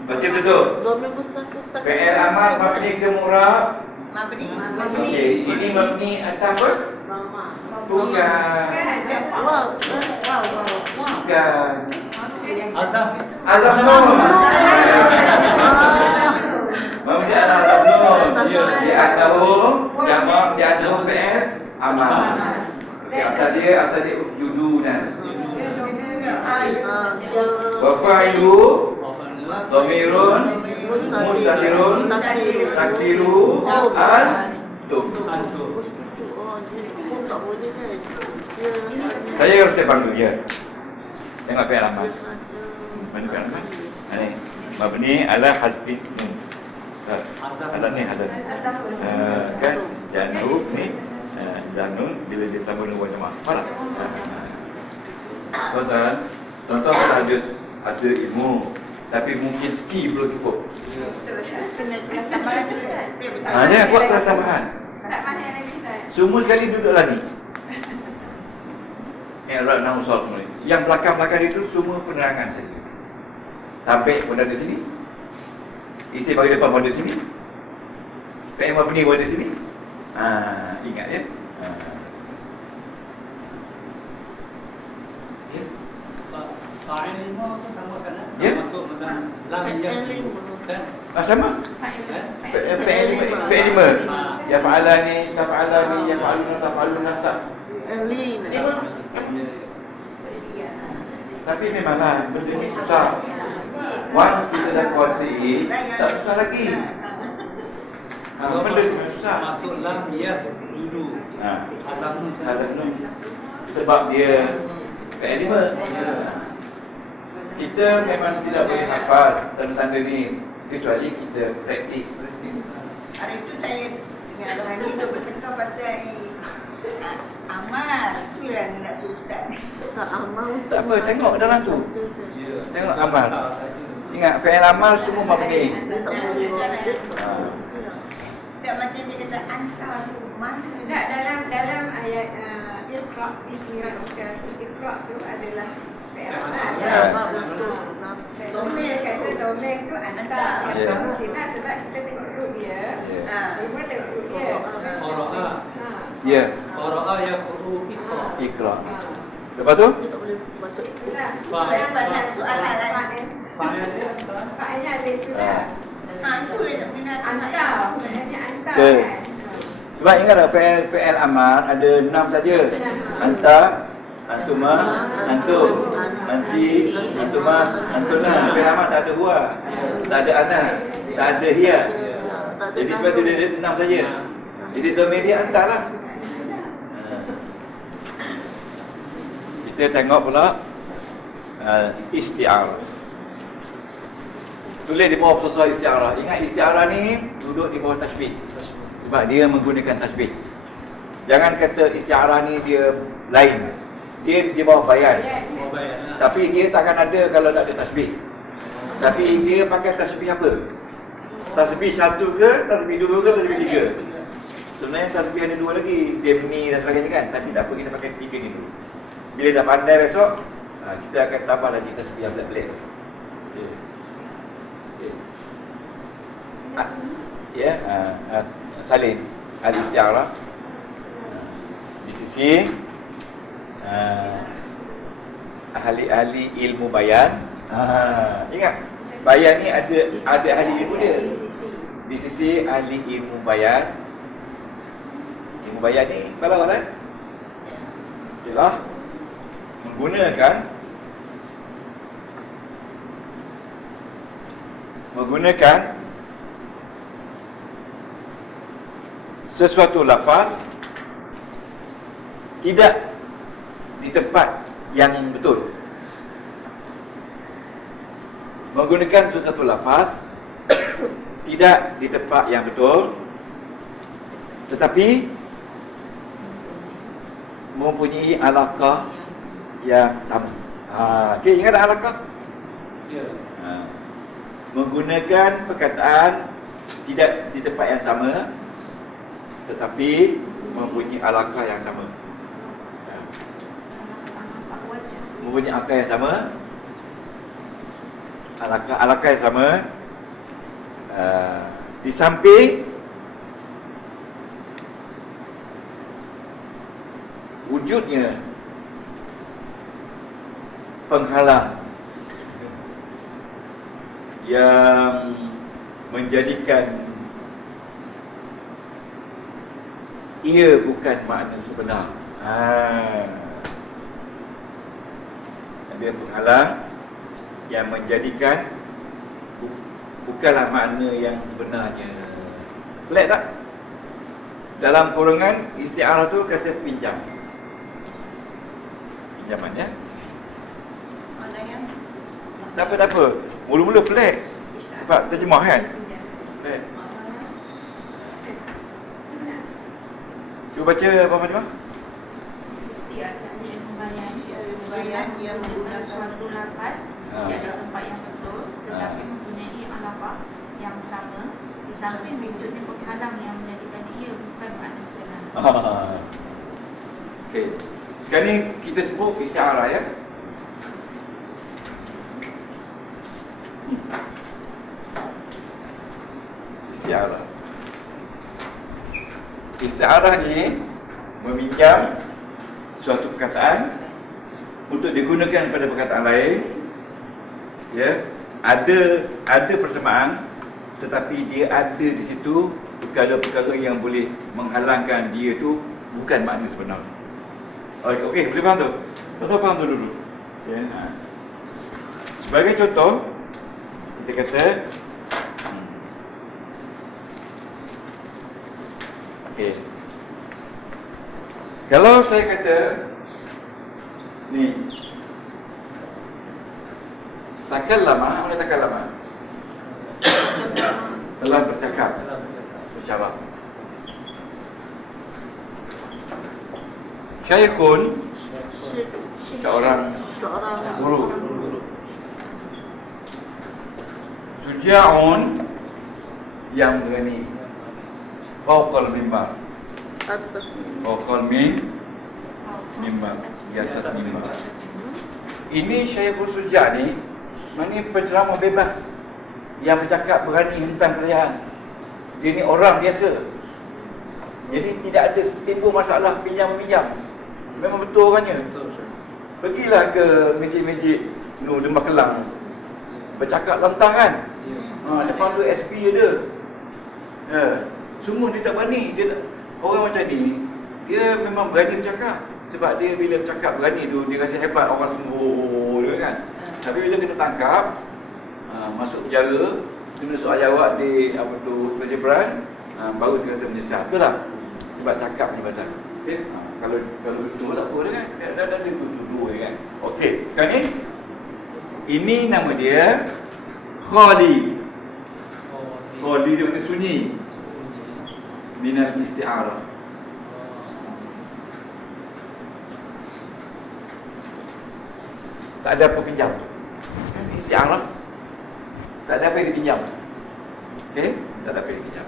Baca tu. Fi'il amar mabni ke mu'rab? Okey, ini mabni atas apa? Bukan. Azam nun. Mabni ala azam nun. Di annahu jamak di annahu fi'il amar. Okey, asal dia usjuduna. Wa fa'ilu dhamirun mustatirun takdiru antum. Saya harus panggil dia. Tengok fi'il amal. Mana fi'il amal? Ini mabni ala hazfi nun. Ada ni hazan. Kan? Jangan ni jangan bila dia sama dengan jemaah. Faham? Tuan-tuan ada ilmu tapi mungkin skill belum cukup. Kena kelas tambahan tu. Hanya buat kelas tambahan. Semua sekali duduklah ni. I'rab dan usul semua. Yang belakang-belakang itu semua penerangan saja. Sampai pun ada sini. Isi bagi depan pun ada sini. Fi'il mabni pun ada sini. Ingat ya. Fa'il lima tu sama sana. Ya. Masuk dalam lam yasjudu. Kan? Sama. Fi'il lima. Yaf'alani, taf'alani, yaf'aluna, taf'aluna, tak. Tapi memanglah benda ni susah. Once kita dah kuasai, tak susah lagi. Benda cuma susah. Masuk lam yasjudu. Hazan nun. Sebab dia fi'il lima. Kita memang tidak boleh hafaz tanda-tanda ni kecuali kita praktis. Hari itu saya dengan Abang Haji tu bercakap pasal amal. Tu yang nak suruh Ustaz. Tak apa, tengok dalam tu. Tengok amal. Ingat fi'il amal semua mabni. Tak macam dia kata anta tu mana? Tak, dalam ayat Iqra bismi rabbika. Iqra tu adalah fi'il amal. Domir kata domir tu anta. Mestilah sebab kita tengok root dia. Cuma tengok root dia. Qara'a. Ya. Qara'a yaqra'u iqra. Iqra. Lepas tu? Itulah. Sebab soalan lain. Fa'il dia apa? Fa'ilnya ada itu dah. Itu yang minat Anta. Sebenarnya anta Betul. kan. Sebab ingat tak fi'il amar ada 6 saja. Anta, antuma, antum, anti, antuma, antuna. Fi'il amar tak ada huwa. Tak ada ana, tak ada hiya. Jadi sebab tu dia ada 6 saja. Jadi domir dia anta lah. Kita tengok pula isti'arah. Tulis di bawah khususah isti'arah. Ingat isti'arah ni duduk di bawah tasbih. Sebab dia menggunakan tasbih. Jangan kata isti'arah ni dia lain. Dia di bawah bayan. Tapi dia takkan ada kalau tak ada tasbih. Tapi dia pakai tasbih apa? Tasbih 1 ke, tasbih 2 ke, tasbih 3? Sebenarnya tasbih ada 2 lagi. Dia ni dan sebagainya kan. Tapi tak apa, kita pakai 3 ni dulu. Bila dah pandai besok, kita akan tambah lagi tasbih yang pelik-pelik. Okey. Okey. Ya, salin al-isti'arah. Di sisi ahli-ahli ilmu bayan. Ingat, bayan ni ada ahli ilmu dia. Di sisi ahli ilmu bayan. Ilmu bayan ni kalau kan? Ialah menggunakan sesuatu lafaz tidak di tempat yang betul. Menggunakan sesuatu lafaz tidak di tempat yang betul, tetapi mempunyai alaqah yang sama. Okey, ingat tak alaqah? Ya. Menggunakan perkataan tidak di tempat yang sama, tetapi mempunyai alaqah yang sama. Mempunyai alaqah yang sama. Alaqah yang sama. Di samping wujudnya penghalang yang menjadikan ia bukan makna sebenar. Ada penghalang yang menjadikan bukanlah makna yang sebenarnya. Pelik tak? Dalam kurungan isti'arah tu kata pinjam. Pinjaman ya. Tak apa. Mula-mula pelik sebab terjemah kan. Pelik. Cuba baca apa Fatimah? Sisi ahli ilmu bayan yang menggunakan suatu lafaz tidak di tempat yang betul, tetapi mempunyai alaqah yang sama, di samping wujudnya penghalang yang menjadikan ia bukan makna sebenar. Okey. Sekarang ni kita sebut isti'arah ya. Isti'arah. Isti'arah ni meminjam suatu perkataan untuk digunakan pada perkataan lain. Ya, ada persamaan, tetapi dia ada di situ perkara-perkara yang boleh menghalangkan dia tu bukan makna sebenar. Okey, boleh faham tu? Tuan-tuan faham tu dulu. Okay, sebagai contoh, kita kata okey. Kalau saya kata ni takallama, mana takallama? Telah bercakap, bersyarat. Syekhun, seorang guru. Suja'un, yang berani. Fauqal mimbar. Fauqal mimbar. Di atas mimbar. Ini Syekhul Suja' ni, maknanya penceramah bebas yang bercakap berani hentam kerajaan. Dia ni orang biasa. Jadi tidak ada timbul masalah pinjam-meminjam. Memang betul orangnya. Pergilah ke masjid-masjid Nur Lembah Kelang, bercakap lantang kan. Lepas tu SP ada. Semua dia tak berani. Orang macam ni, dia memang berani bercakap. Sebab dia bila bercakap berani tu, dia rasa hebat, orang semua dia kan. Tapi bila kena tangkap, masuk penjara, kena soal jawab di special branch, baru dia rasa menyesal. Betul tak? Sebab cakap ni pasal. Okay? Kalau betul tak apa dia kan. Ada dua kan. Okey, sekarang ni ini nama dia Khali. Khali dia makna sunyi. Minal isti'arah. Tak ada apa pinjam. Isti'arah tak ada apa yang dipinjam. Okey? Tak ada apa yang dipinjam.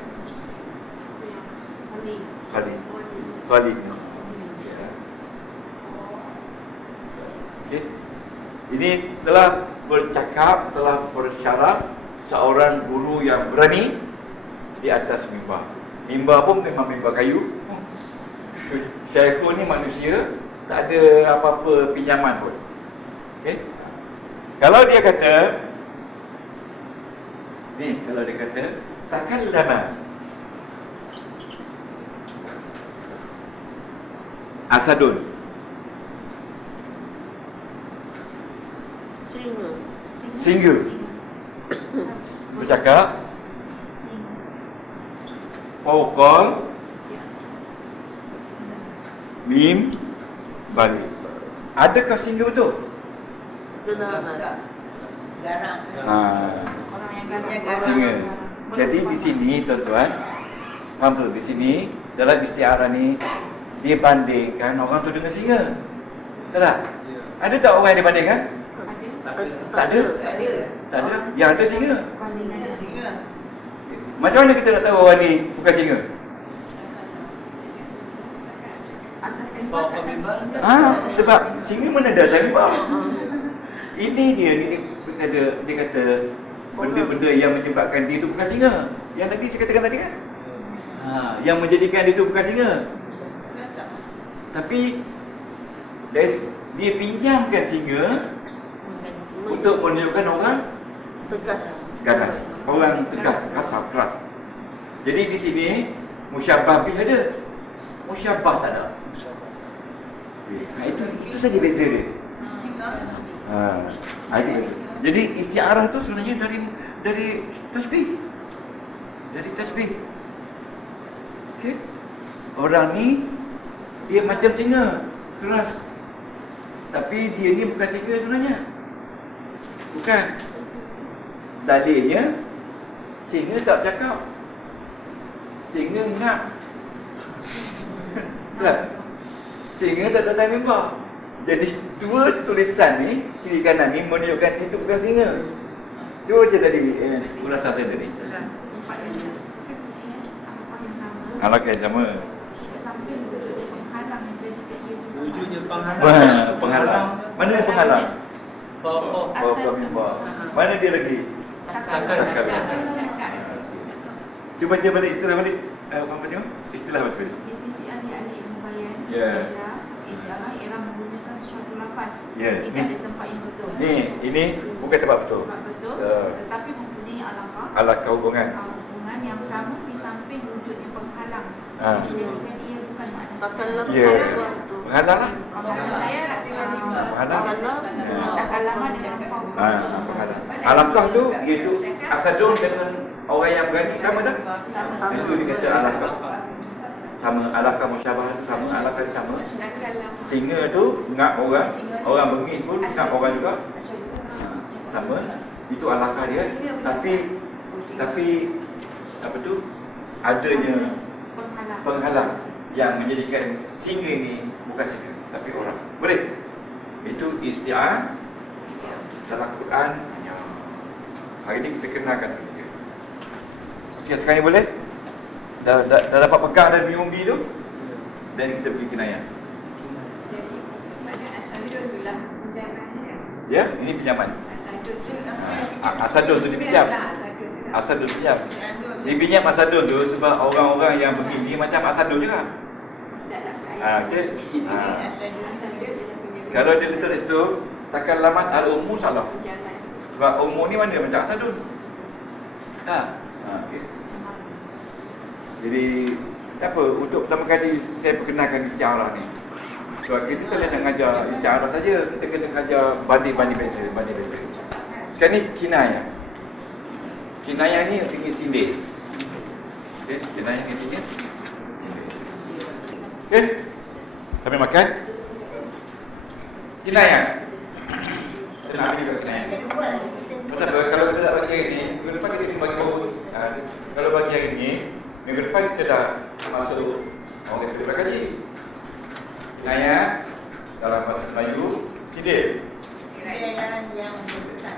Khali. Okey. Ini telah bercakap, telah bersyarat seorang guru yang berani di atas mimbar. Mimbar pun memang mimbar kayu. Syekhul ni manusia, tak ada apa-apa pinjaman pun. Okey. Kalau dia kata ni, kalau dia kata takallama Asadun, singa bercakap, fauqal mim balik. Adakah singa betul? Benar. Garang. Orang yang garang. Singa. Jadi di sini tuan-tuan, faham tu? Di sini dalam istiarah ni dia bandingkan orang tu dengan singa. Tak ada? Ada tak orang yang dibandingkan? Tak ada. Tak ada. Yang ada singa. Macam mana kita nak tahu orang ni bukan singa? Sebab singa mana ada atas mimbar. Ini dia kata benda-benda yang menyebabkan dia tu bukan singa. Yang tadi saya katakan tadi kan? Yang menjadikan dia tu bukan singa. Tapi dia pinjamkan singa untuk menunjukkan orang ganas. Orang tegas, kasar, keras. Jadi di sini musyabbah bih ada. Musyabbah tak ada. Itu saja beza dia. Jadi istiarah tu sebenarnya dari tasbih. Dari tasbih. Okey. Orang ni dia macam singa, keras. Tapi dia ni bukan singa sebenarnya. Bukan. Dalilnya singa tak bercakap. Singa ngap. Tak. Singa tak datang mimbar. Jadi dua tulisan ni, kiri kanan ni menunjukkan itu bukan singa. Cuba je tadi ulasan saya tadi. Alakah yang sama. Wujudnya penghalang. Penghalang. Mana penghalang? Fauqal mimbar. Mana dia lagi? Takal. Cuba je balik istilah balik. Apa tengok? Istilah apa tadi? Di sisi ahli-ahli ilmuwan Ya. istilah ialah menggunakan sesuatu lafaz Ya. tidak ada tempat yang betul. Ini bukan tempat betul. Tempat betul, tetapi mempunyai alaqah. Alaqah hubungan. Hubungan yang sama di samping wujudnya penghalang. Menjadikan ia bukan makna Takallama. Ya. Penghalang lah. Orang percaya Penghalang. takallama dengan fauq. Penghalang. Alaqah tu iaitu asadun dengan orang yang berani sama tak? Itu dikata alaqah. Sama, alaqah musyabah sama, alaqah sama. Singa tu ngap orang bengis pun ngap orang juga. Sama. Itu alaqah dia. Tapi apa tu? Adanya penghalang yang menjadikan singa ni bukan singa tapi orang. Boleh? Itu isti'ah dalam Quran. Hari ni kita kenalkan tu. Sekarang boleh? Dah dapat pegang dan biumbi tu. Dan kita pergi kinayah. Jadi mana asadun tu lah pinjamannya. Ya, ini pinjaman. Asadun tu Asadun tu dipinjam. Asadun pinjam. Dipinjam asadun tu sebab orang-orang yang begini macam asadun juga. Okey. Kalau dia letak situ takkan lamat al-ummu salah. Sebab ummu ni mana macam asadun. Okey. Jadi tak apa, untuk pertama kali saya perkenalkan istiarah ni. Sebab kita tak nak ngajar istiarah saja, kita kena ngajar banding baca. Sekarang ni kinayah. Kinayah ni artinya sindir. Okey, kinayah ni artinya sindir. Okey. Sambil makan. Kinayah. Kita nak ambil kinayah. Pasal kalau kita tak bagi hari ni, minggu depan kita bagi bau. Kalau bagi hari ni, minggu depan kita dah masuk orang kata berkaji. Kinayah dalam bahasa Melayu sindir. Sindir yang besar.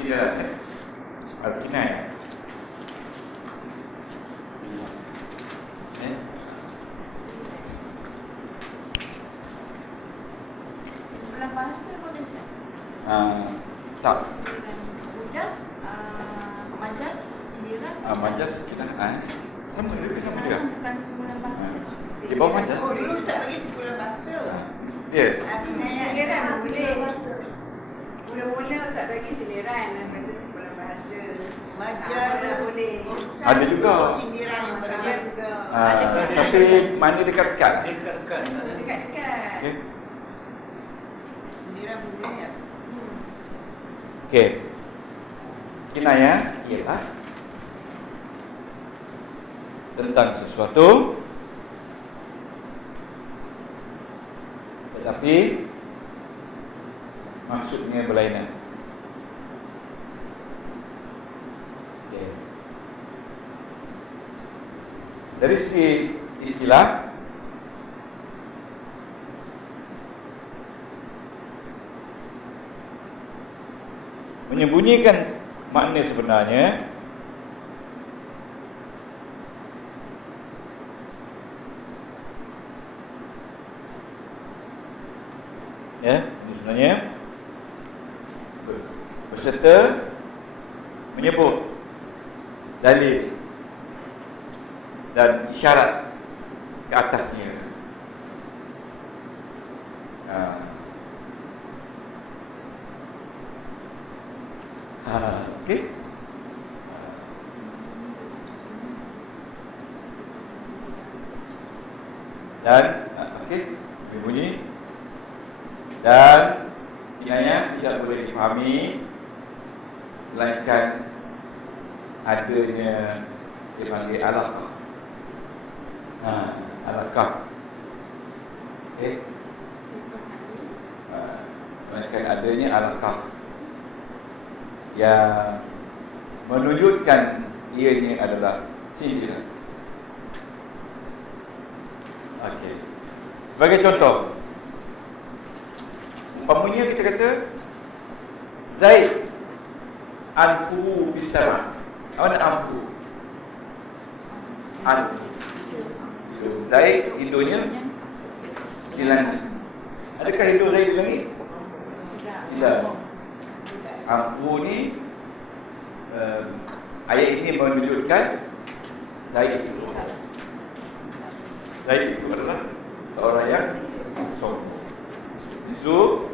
Dia al-kinayah. Tak. Mujas, majas, sindiran. Majas kita sama dia sama juga. Bukan simpulan bahasa. Di bawah majas. Oh, dulu Ustaz bagi simpulan bahasa. Ya. Sindiran boleh. Mula-mula Ustaz bagi sindiran, lepas tu simpulan bahasa. Majar boleh. Ada juga. Sindiran yang Sama berbeda. juga. Tapi mana dekat-dekat? Dia dekat-dekat. Dekat-dekat. Okey. Sindiran boleh ya. Okey. Kinayah ialah tentang sesuatu tetapi maksudnya berlainan. Okey. Dari segi istilah menyembunyikan makna sebenarnya ya, ini sebenarnya berserta menyebut dalil dan isyarat ke atasnya. Okey. Dan okey, berbunyi dan kinayah tidak boleh difahami melainkan adanya dipanggil alaqah. Alaqah. Okey. Melainkan adanya alaqah yang menunjukkan ianya adalah sindiran. Okey. Sebagai contoh, umpamanya kita kata Zaid anfu fis sama. Apa nak anfu? Anfu. Zaid hidungnya di langit. Adakah hidung Zaid di langit? Tidak. Anfu ni ayat ini menunjukkan Zaid itu adalah seorang yang sombong. Itu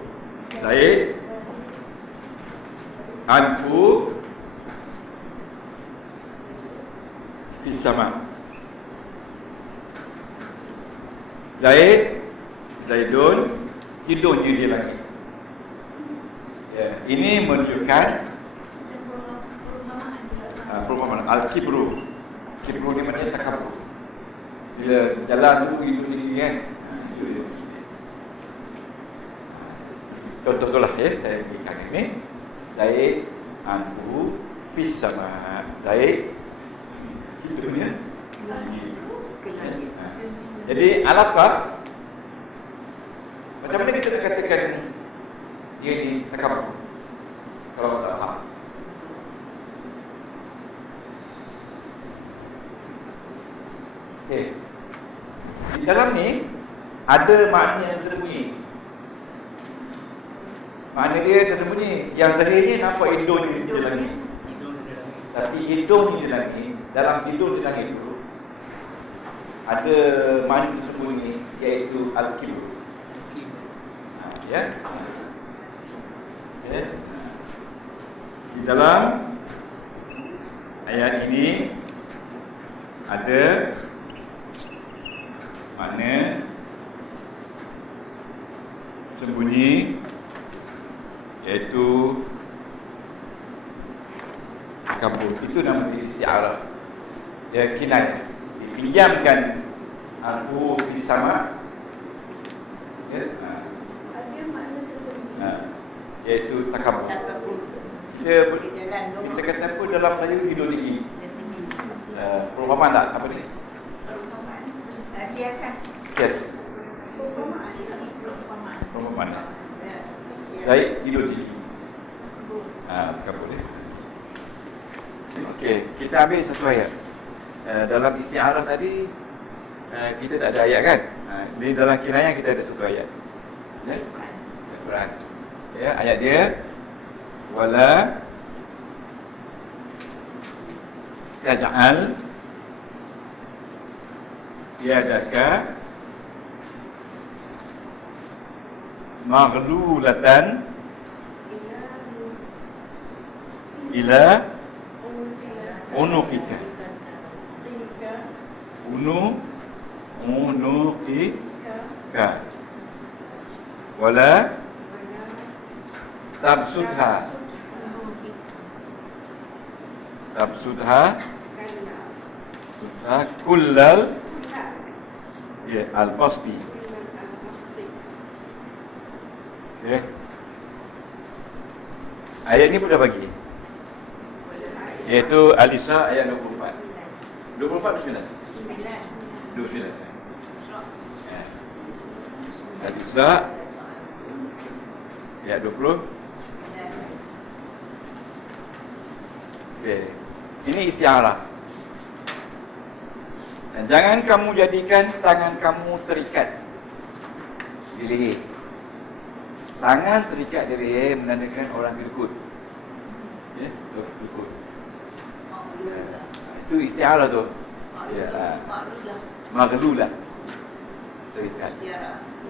Zaid anfu fi sama. Zaidun hidungnya di langit. Ya, ini menunjukkan perumpamaan al-kibru. Kibru ni maknanya takabur. Bila jalan dulu hidung tinggi kan. Contoh tu lah ya, saya berikan ini. Zaid anfu fis sama. Zaid hidungnya jadi alaqah. Macam mana kita nak katakan dia ni takabur kalau tak faham? Okey. Di dalam ni ada makna yang tersembunyi. Makna dia tersembunyi. Yang zahirnya nampak hidung ni di langit. Tapi hidung ni di langit, dalam hidung di langit itu ada makna tersembunyi, iaitu al-kibr. Ya. Okay. Di dalam ayat ini ada makna sembunyi, iaitu takabur. Itu nama isti'arah. Ya, kinayah. Dipinjamkan anfu fi sama. Ya. Iaitu takabur. Kita kata apa dalam Melayu hidung tinggi. Perumpamaan tak? Apa ni? Kiasan. Kias. Perumpamaan. Zaid hidung tinggi. Takabur dia. Okey, kita ambil satu ayat. Dalam isti'arah tadi kita tak ada ayat kan? Di dalam kinayah kita ada satu ayat. Ya? Al-Quran. Ya, ayat dia wala taj'al yadaka maghlulatan ila unuqika unuqika wala tabsudha kullal ya al-basti. Okay. Ayat ni pun dah bagi, iaitu Al-Isra ayat 24. 24 29. Al-Isra ayat 20. Okay. Ini istiarah. Dan jangan kamu jadikan tangan kamu terikat di leher. Tangan terikat di leher menandakan orang kedekut. Ya, kedekut. Itu istiarah tu. Ya, maghlulah. Terikat.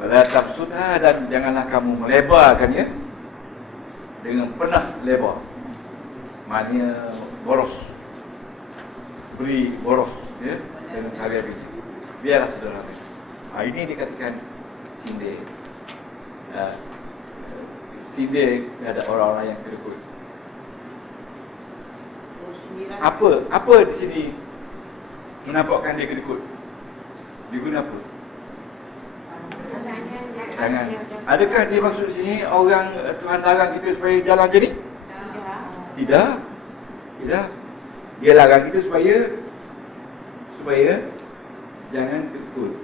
Wala tabsudha, dan janganlah kamu melebarkannya dengan pernah lebar. Maknanya boros. Beri boros, ya, dengan karya ini. Biarlah sederhana. Ini dikatakan sindir. Sindir ada orang-orang yang kedekut. Apa di sini menampakkan dia kedekut? Dia guna apa? Tangan. Adakah dia maksud sini orang Tuhan larang kita supaya jalan jadi? Tidak. Dia larang kita supaya jangan kedekut.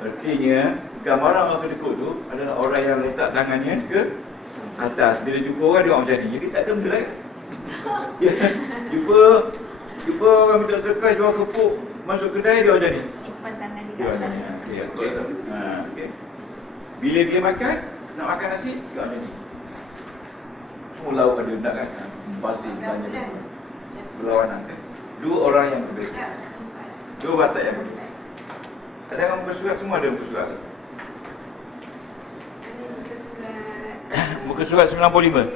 Artinya gambaran orang kedekut tu adalah orang yang letak tangannya ke atas. Bila jumpa orang dia macam ni. Jadi tak ada benda lain. Ya, jumpa orang minta sedekah, jual kepuk, masuk kedai dia macam ni. Simpan tangan di Dia macam ni. atas. Okay. Bila dia makan, nak makan nasi, dia macam ni. Semua lauk ada nak kan. Pasir banyak. Berlawanan kan. Dua orang yang berbeza. Dua watak yang berbeza. Ada yang muka surat, semua ada muka surat. Muka surat 95.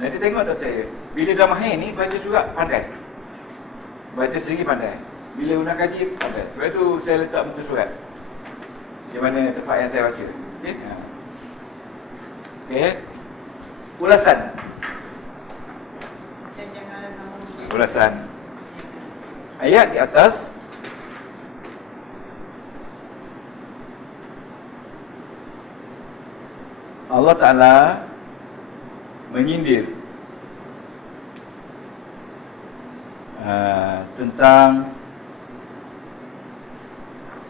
Nanti tengok doktor. Bila dah mahir ni, baca surat pandai. Baca sendiri pandai. Bila guna kaji, pandai. Sebab itu saya letak muka surat di mana tempat yang saya baca. Okey? Okey. Ulasan. Ulasan. Ayat di atas Allah Ta'ala menyindir tentang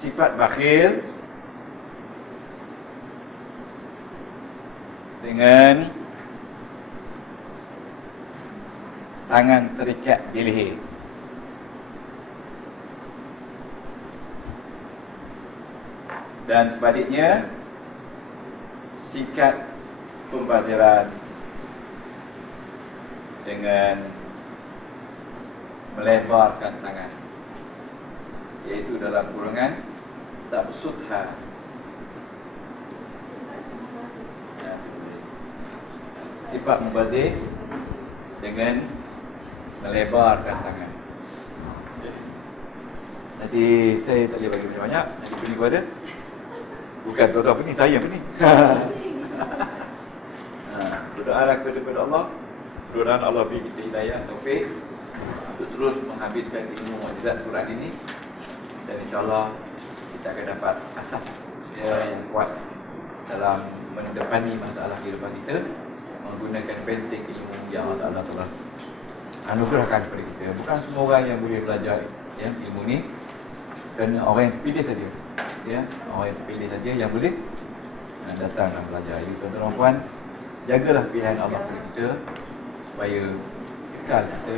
sifat bakhil dengan tangan terikat di leher. Dan sebaliknya, sikap pembaziran dengan melebarkan tangan, iaitu dalam kurungan tabsudha. Sifat mubazir dengan melebarkan tangan. Nanti saya tak boleh bagi banyak, nanti beri kepada bukan tuan-tuan apa ni, saya apa ni. Berdoalah kepada Allah. Mudah-mudahan Allah beri kita hidayah, taufik untuk terus menghabiskan ilmu mukjizat Quran ini, dan insya-Allah kita akan dapat asas yang kuat dalam menghadapi masalah kehidupan kita menggunakan benteng ilmu yang Allah telah anugerahkan kepada kita. Bukan semua orang yang boleh belajar ilmu ni, kerana orang yang terpilih saja. Orang yang terpilih saja yang boleh datang dan belajar. Jadi tuan-tuan dan puan, jagalah pilihan Allah kepada kita supaya kekal kita